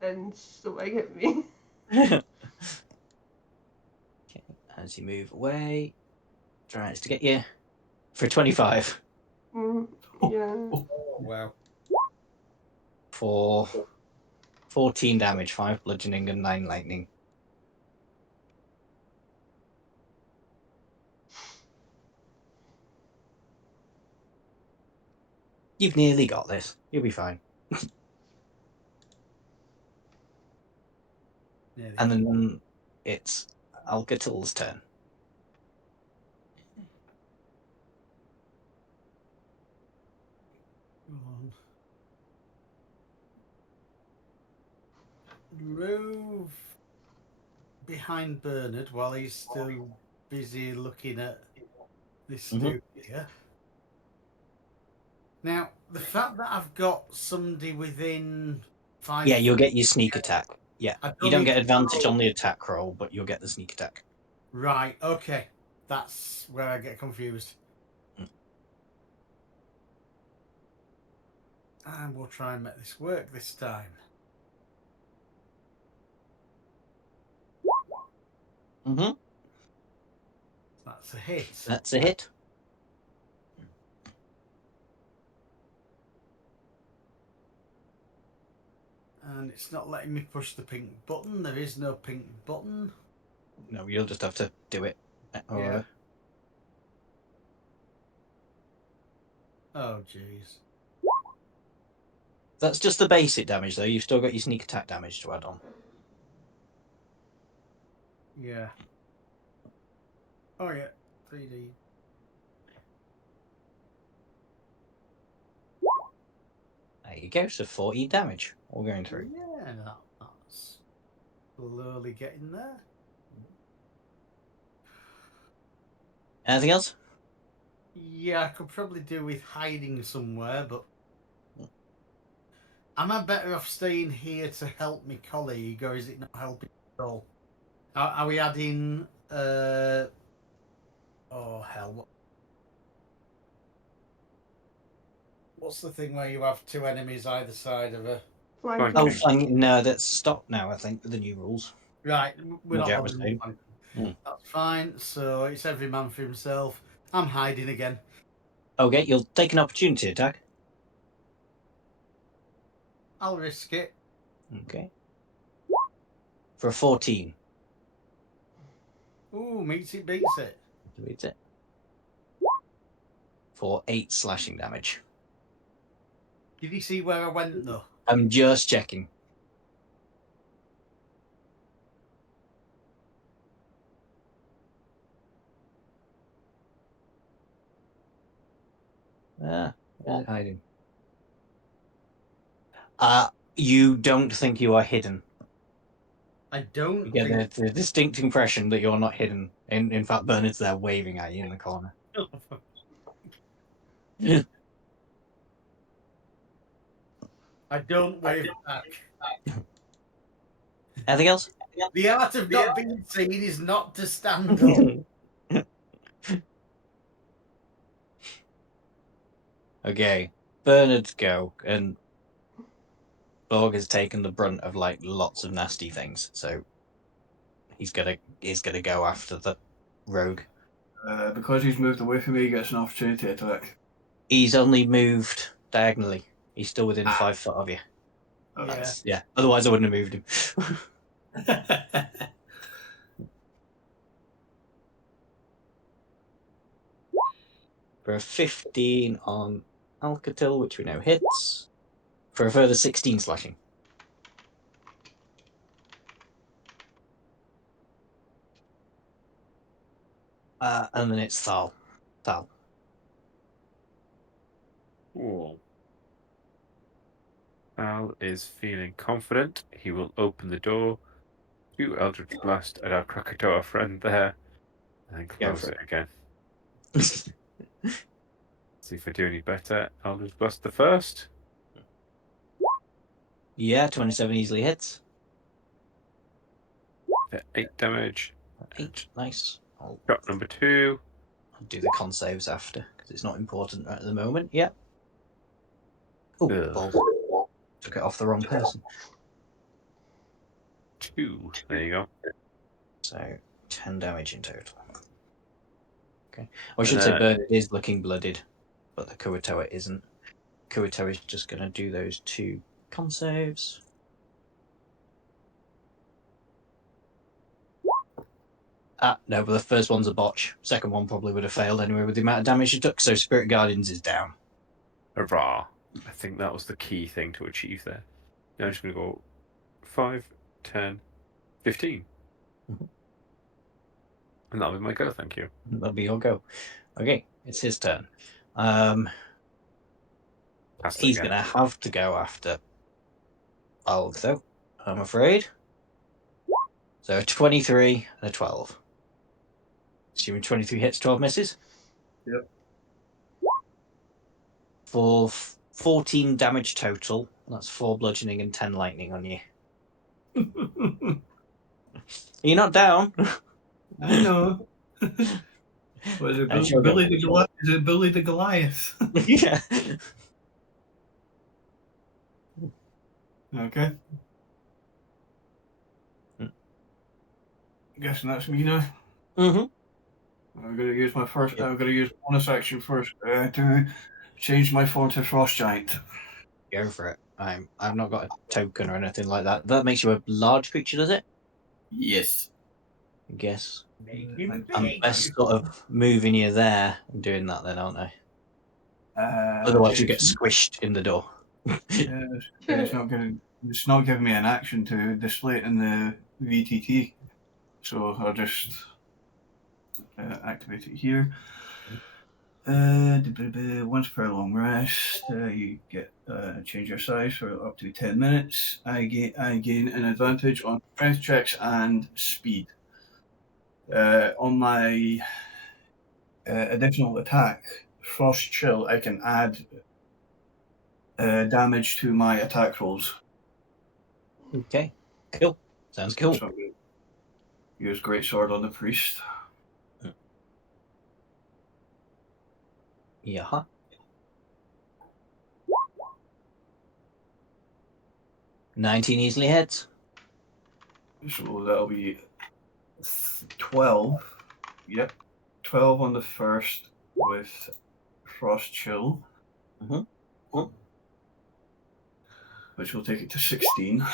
Then swing at me. Okay, as you move away. Tries to get you for 25 Yeah. Oh, wow. for 14 damage, 5 bludgeoning and 9 lightning. You've nearly got this. You'll be fine. Nearly. And then it's Alcatil's turn. Go on. Move behind Bernard while he's still busy looking at this dude here. Now, the fact that I've got somebody within 5... Yeah, you'll get your sneak attack. Yeah. I You don't need get to advantage roll. on the attack roll, but you'll get the sneak attack. Right, okay. That's where I get confused. And we'll try and make this work this time. Mm-hmm. That's a hit. That's a hit. And it's not letting me push the pink button. There is no pink button. No, you'll just have to do it. Yeah. Oh, jeez. That's just the basic damage, though. You've still got your sneak attack damage to add on. Yeah. Oh, yeah. 3D. There you go. So 14 damage. All going through. Yeah, that's slowly getting there. Anything else? Yeah, I could probably do with hiding somewhere, but am I better off staying here to help my colleague, or is it not helping at all? Are we adding? Oh hell! What's the thing where you have two enemies either side of a? Flanking. Oh, flanking. No, that's stopped now, I think, with the new rules. Right, we're not Jack was bothering saying. with That's fine. So it's every man for himself. I'm hiding again. Okay, you'll take an opportunity attack. I'll risk it. Okay. For a 14. Ooh, meets it, beats it. Beats it. For 8 slashing damage. Did he see where I went though? I'm just checking. Where's it hiding? You don't think you are hidden. I don't You get think. the distinct impression that you're not hidden. In fact, Bernard's there waving at you in the corner. I don't wave back. Anything else? The art of not being seen is not to stand up. Okay, Bernard's go, and Borg has taken the brunt of like lots of nasty things, so he's gonna go after the rogue. Because he's moved away from me, he gets an opportunity attack. He's only moved diagonally. He's still within 5 foot of you. Yeah. Yeah. Otherwise, I wouldn't have moved him. For a 15 on Alcatil, which we know hits. For a further 16 slashing. And then it's Thal. Thal. Cool. Al is feeling confident. He will open the door, do Eldritch Blast at our Krakatoa friend there, and then Go close for it again. See if I do any better. Eldritch Blast the first. Yeah, 27 easily hits. For 8 damage. 8, nice. I'll Shot number 2. do the con saves after, because it's not important right at the moment. Yeah. Oh, Ugh. balls. Took it off the wrong person. 2. There you go. So, 10 damage in total. Or I should say And, Bernard is looking blooded, but the Kuatoa isn't. Kuatoa is just going to do those 2 con saves. No, but the first one's a botch. Second one probably would have failed anyway with the amount of damage it took, so Spirit Guardians is down. hurrah. I think that was the key thing to achieve there. Now I'm just going to go 5, 10, 15. Mhm. And that'll be my go, thank you. That'll be your go. Okay, it's his turn. Pass it He's again. going to have to go after Alg, though, I'm afraid. So a 23 and a 12. Assuming 23 hits, 12 misses. Yep. For 14 damage total. That's 4 bludgeoning and 10 lightning on you. You're not down. I know. Was it That's your Billy go. the Goliath? Is it Billy the Goliath? Yeah. Okay. Guessing that's me now. Mm-hmm. I'm gonna use my first. I'm gonna use bonus action first to change my form to Frost Giant. Go for it. I've not got a token or anything like that. That makes you a large creature, does it? Yes. I guess. Make him I'm big. best sort of moving you there and doing that then, aren't I? Otherwise you get squished in the door. it's not gonna. It's not giving me an action to display it in the VTT, so I'll just activate it here. Once per long rest, you get change your size for up to 10 minutes. I gain an advantage on strength checks and speed. On my additional attack, Frost Chill, I can add damage to my attack rolls. Okay. Cool. Sounds cool. So I'm going to use Great Sword on the priest. Yeah. 19 easily hits. So that'll be 12. Yep. 12 on the first with Frost Chill. Mhm. Which will take it to 16.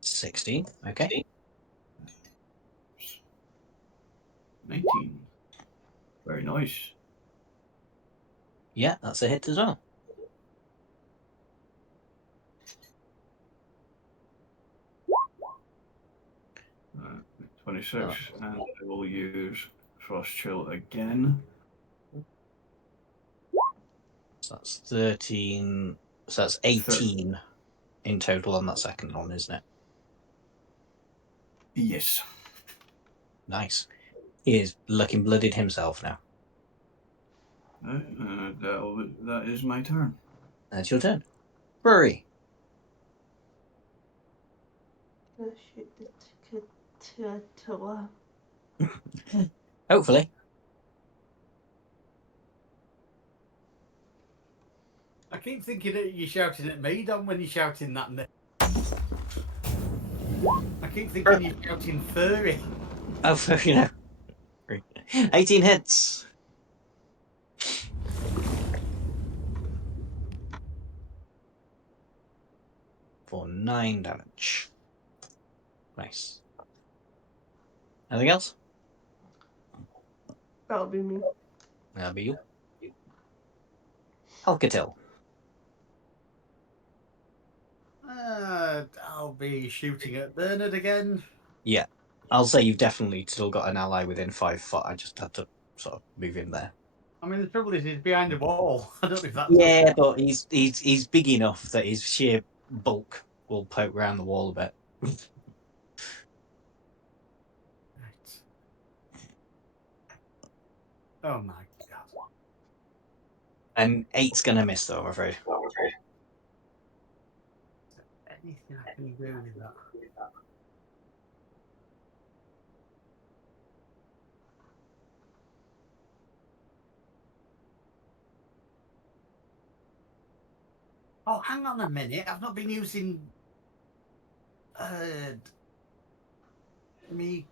16. Okay. 19. Very nice. Yeah, that's a hit as well. 26. And I will use Frost Chill again. So that's 13. So that's 18 in total on that second one, isn't it? Yes. Nice. He is looking blooded himself now. That is my turn. That's your turn. Bury. Gonna shoot the Kuatoa. Hopefully. I keep thinking that you're shouting at me, Dom, when you're shouting that name. I keep thinking you're shouting furry. Oh, you know. 18 hits. For 9 damage. Nice. Anything else? That'll be me. That'll be you. Alcatel. I'll be shooting at Bernard again. Yeah. I'll say you've definitely still got an ally within 5 foot. I just had to sort of move him there. I mean, the trouble is he's behind a wall. I don't know if that's... Yeah, but he's big enough that his sheer bulk will poke around the wall a bit. Right. Oh my god. And 8's gonna miss though, I'm afraid. Anything I can do with that? Oh, hang on a minute. I've not been using me.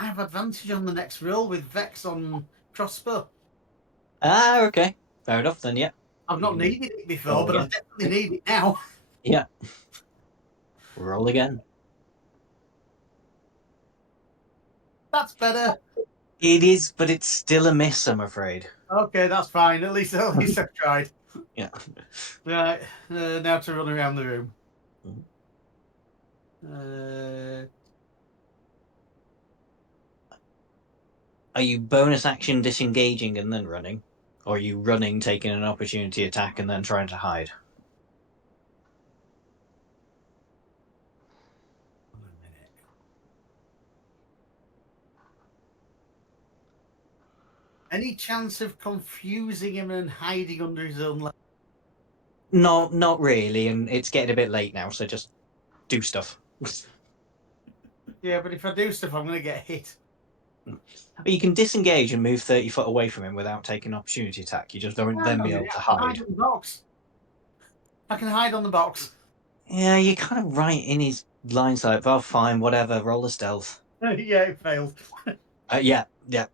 I have advantage on the next roll with Vex on crossbow. Ah, okay. Fair enough then, yeah. I've not You can needed it before, roll but I again. definitely need it now. Yeah. Roll again. That's better. It is, but it's still a miss, I'm afraid. Okay, that's fine. At least I've tried. Yeah. Right, now to run around the room. Mhm. Are you bonus action disengaging and then running? Or are you running, taking an opportunity attack, and then trying to hide? Hold on a minute. Any chance of confusing him and hiding under his own leg? No, not really, and it's getting a bit late now, so just do stuff. Yeah, but if I do stuff, I'm going to get hit. But you can disengage and move 30 foot away from him without taking an opportunity attack. You just don't Hang then on be a able minute, to I can hide. hide on the box. I can hide on the box. Yeah, you're kind of right in his line sight. Oh, fine, whatever. Roll a stealth. Yeah, it failed. Yeah,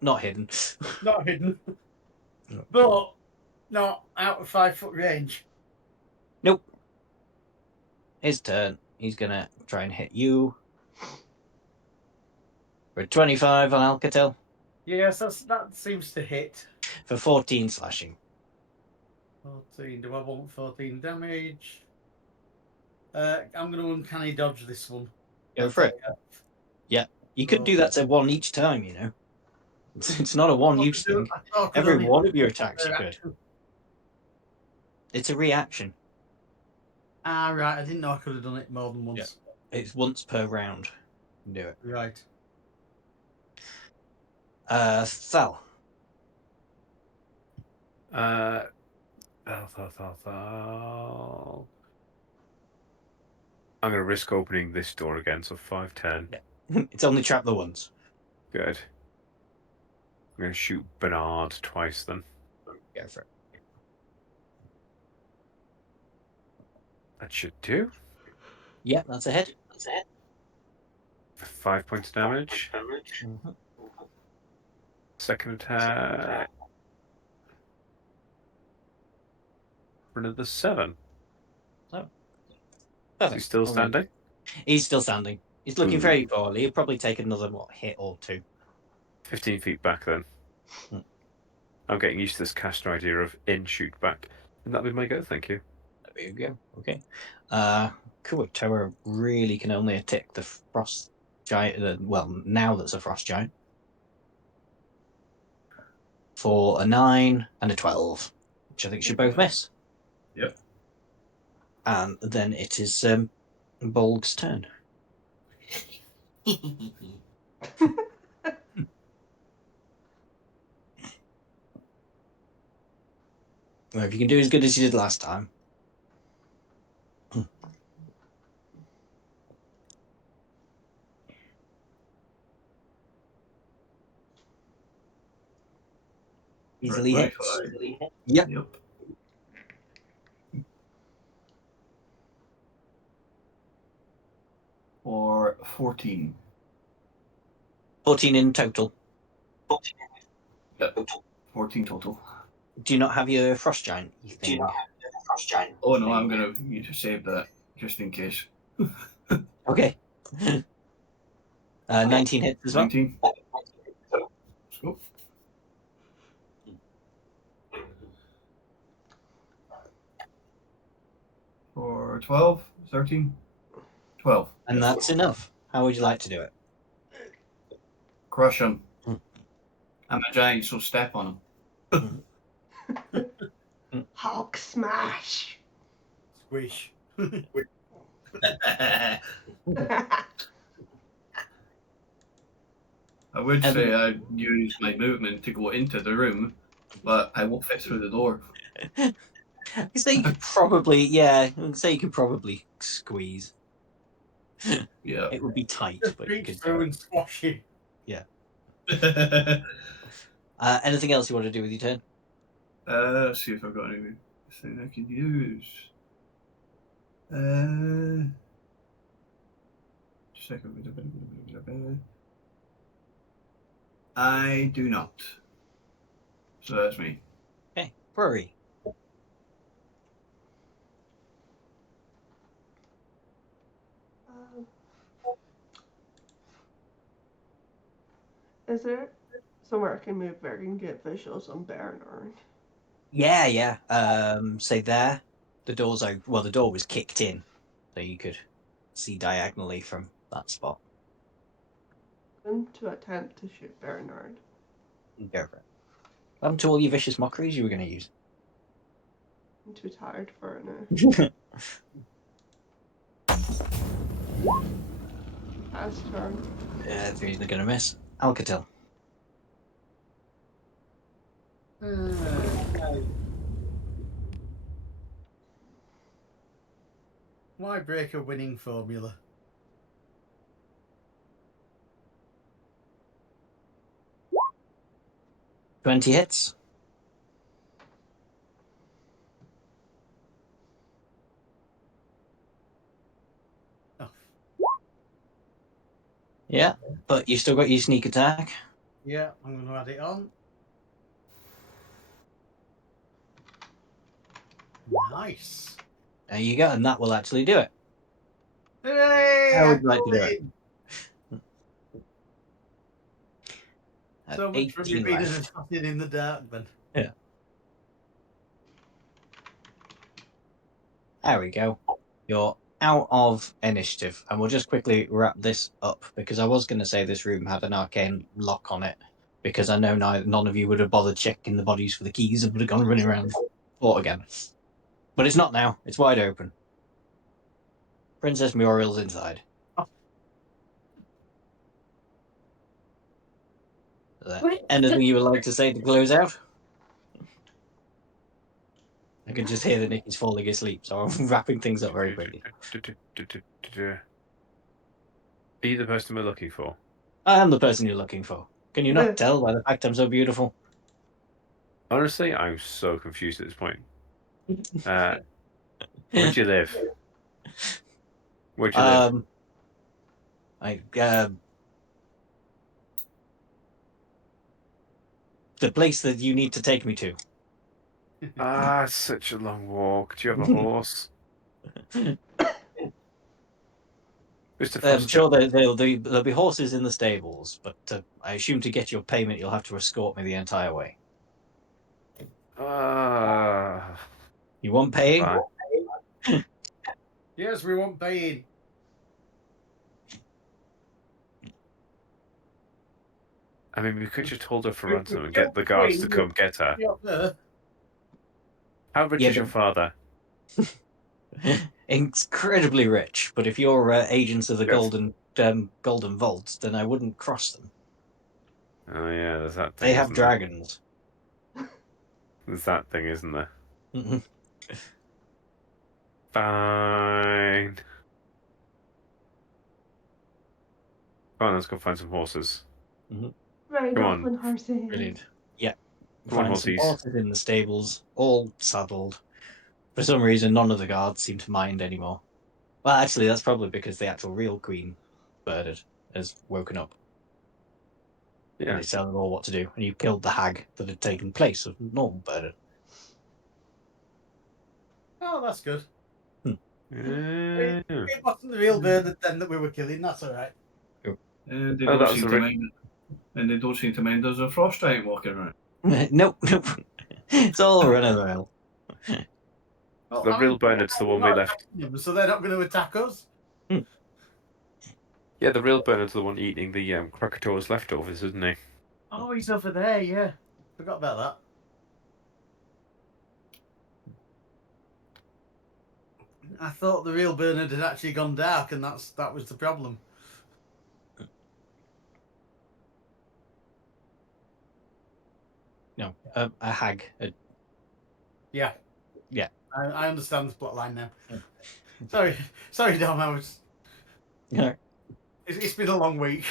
not hidden. Not hidden. But not out of 5 foot range. Nope. His turn. He's gonna try and hit you. For 25 on Alcatel. Yes, that seems to hit. For 14 slashing. 14. Do I want 14 damage? I'm going to uncanny dodge this one. Go for it. Yeah. You could do that to one each time, you know. It's not a one use thing. Every one of your attacks you could. It's a reaction. Ah, right. I didn't know I could have done it more than once. It's once per round. Do it. Right. Thal. Thal. I'm going to risk opening this door again, so 5'10". It's only trapped the once. Good. I'm going to shoot Bernard twice then. Go for it. That should do. Yeah, that's a hit. 5 points of damage. Mhm. Second attack. For another 7. Is Perfect. he still Okay. standing? He's still standing. He's looking Ooh. very poorly. He'll probably take another hit or two. 15 feet back then. Hmm. I'm getting used to this caster idea of in, shoot back. And that'll be my go, thank you. There you go. Okay. Kuwatoa really can only attack the frost giant. Well, now that's a frost giant. For a 9 and a 12, which I think should both miss. Yep. And then it is Bolg's turn. Well, if you can do as good as you did last time. Easily Right, hits. 25. Yep. Yep. For 14. 14 in total. Yep. 14 total. Do you not have your frost giant thing? Oh no, I'm gonna need to save that just in case. Okay. 19 hits as well. 19. Let's go. For 12, 13, 12. And that's enough. How would you like to do it? Crush him. Hmm. I'm a giant, so step on him. Hulk smash. Squish. I would say I'd use my movement to go into the room, but I won't fit through the door. I say you could probably, yeah, I'd say you could probably squeeze. Yeah. It would be tight, Just but you reach could do through it. and squash him. Anything else you want to do with your turn? Let's see if I've got anything I can use. Second. I do not. So that's me. Okay, Rory. Um, is there somewhere I can move where I can get visuals on Bernard? Yeah, yeah. Say there. The door's open. Well, the door was kicked in, so you could see diagonally from that spot. To attempt to shoot Bernard. Go for it. Welcome to all your vicious mockeries you were going to use. I'm too tired for it now. Pass turn. They're going to miss. Alcatel. Why break a winning formula? $20 hits. Oh, Yeah, but you still got your sneak attack. yeah, I'm going to add it on. Nice. There you go, and that will actually do it. Hooray! How would I you like to do it? win! At So much for me 18 being an left. assassin in the dark, then. Yeah. There we go. You're out of initiative, and we'll just quickly wrap this up because I was going to say this room had an arcane lock on it because I know none of you would have bothered checking the bodies for the keys and would have gone running around fort again. But it's not now. It's wide open. Princess Muriel's inside. Anything you would like to say to close out? I can just hear that Nikki's falling asleep, so I'm wrapping things up very quickly. Are you the person we're looking for? I am the person you're looking for. Can you not tell by the fact I'm so beautiful? Honestly, I'm so confused at this point. Where do you live? Where do you live? The place that you need to take me to. Ah, it's such a long walk. Do you have a horse? Mr. I'm Foster. sure there'll be horses in the stables, but I assume to get your payment, you'll have to escort me the entire way. You want paying? Fine. Yes, we want paying. I mean, we could just hold her for ransom and get the guards to come get her. How rich Yeah, is your father? Incredibly rich, but if you're agents of the Yes. Golden Vault, then I wouldn't cross them. Oh yeah, there's that thing. They have isn't there? dragons. There's that thing, isn't there? Mhm. Fine. Come on, let's go find some horses. Right Come off on. on horses. Brilliant. Yeah. Come on, Find some horsies. horses in the stables, all saddled. For some reason, none of the guards seem to mind anymore. Well, actually, that's probably because the actual real Queen Bernard has woken up and Yeah. is telling them all what to do. And you killed the hag that had taken place of normal Bernard. Oh, that's good. Yeah. It wasn't the real Bernard then that we were killing. That's all right. And they Oh, don't that was seem the to ri- mind. And they don't seem to mind there's a frost giant walking around. Nope. It's all run of the mill. Well, The I real mean, Bernard's the one we we're not left. attacking them, so they're not going to attack us. Yeah, the real Bernard's the one eating the Krakatoa's leftovers, isn't he? Oh, he's over there. Yeah, forgot about that. I thought the real Bernard had actually gone dark, and that was the problem. No, a hag. Yeah. Yeah. I understand the plot line now. Sorry, Dom. It's been a long week.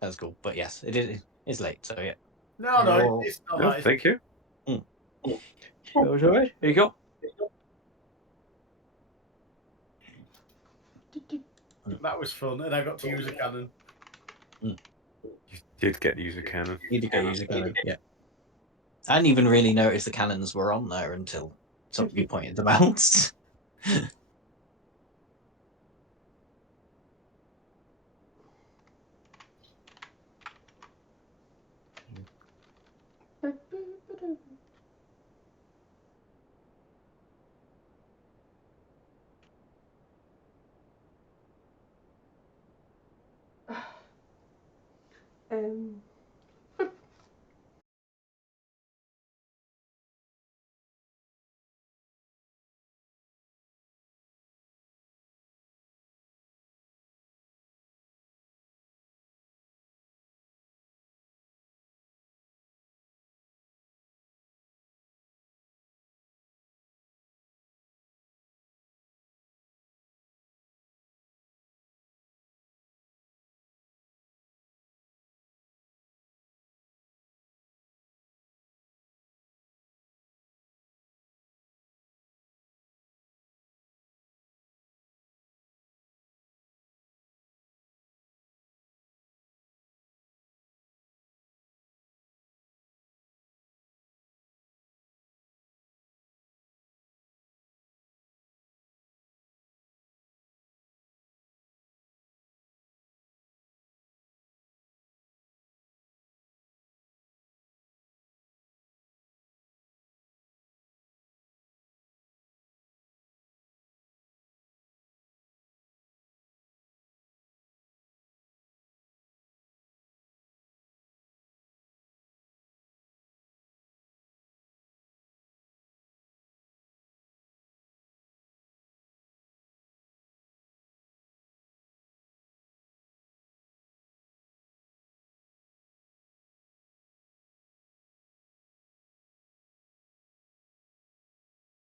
That's cool. But yes, it's late, so yeah. No, it's not No, that. thank you. That was all right. Here you go. That was fun, and I got to use a cannon. Did get to use a cannon. You did go use a cannon, yeah. I didn't even really notice the cannons were on there until you pointed them out.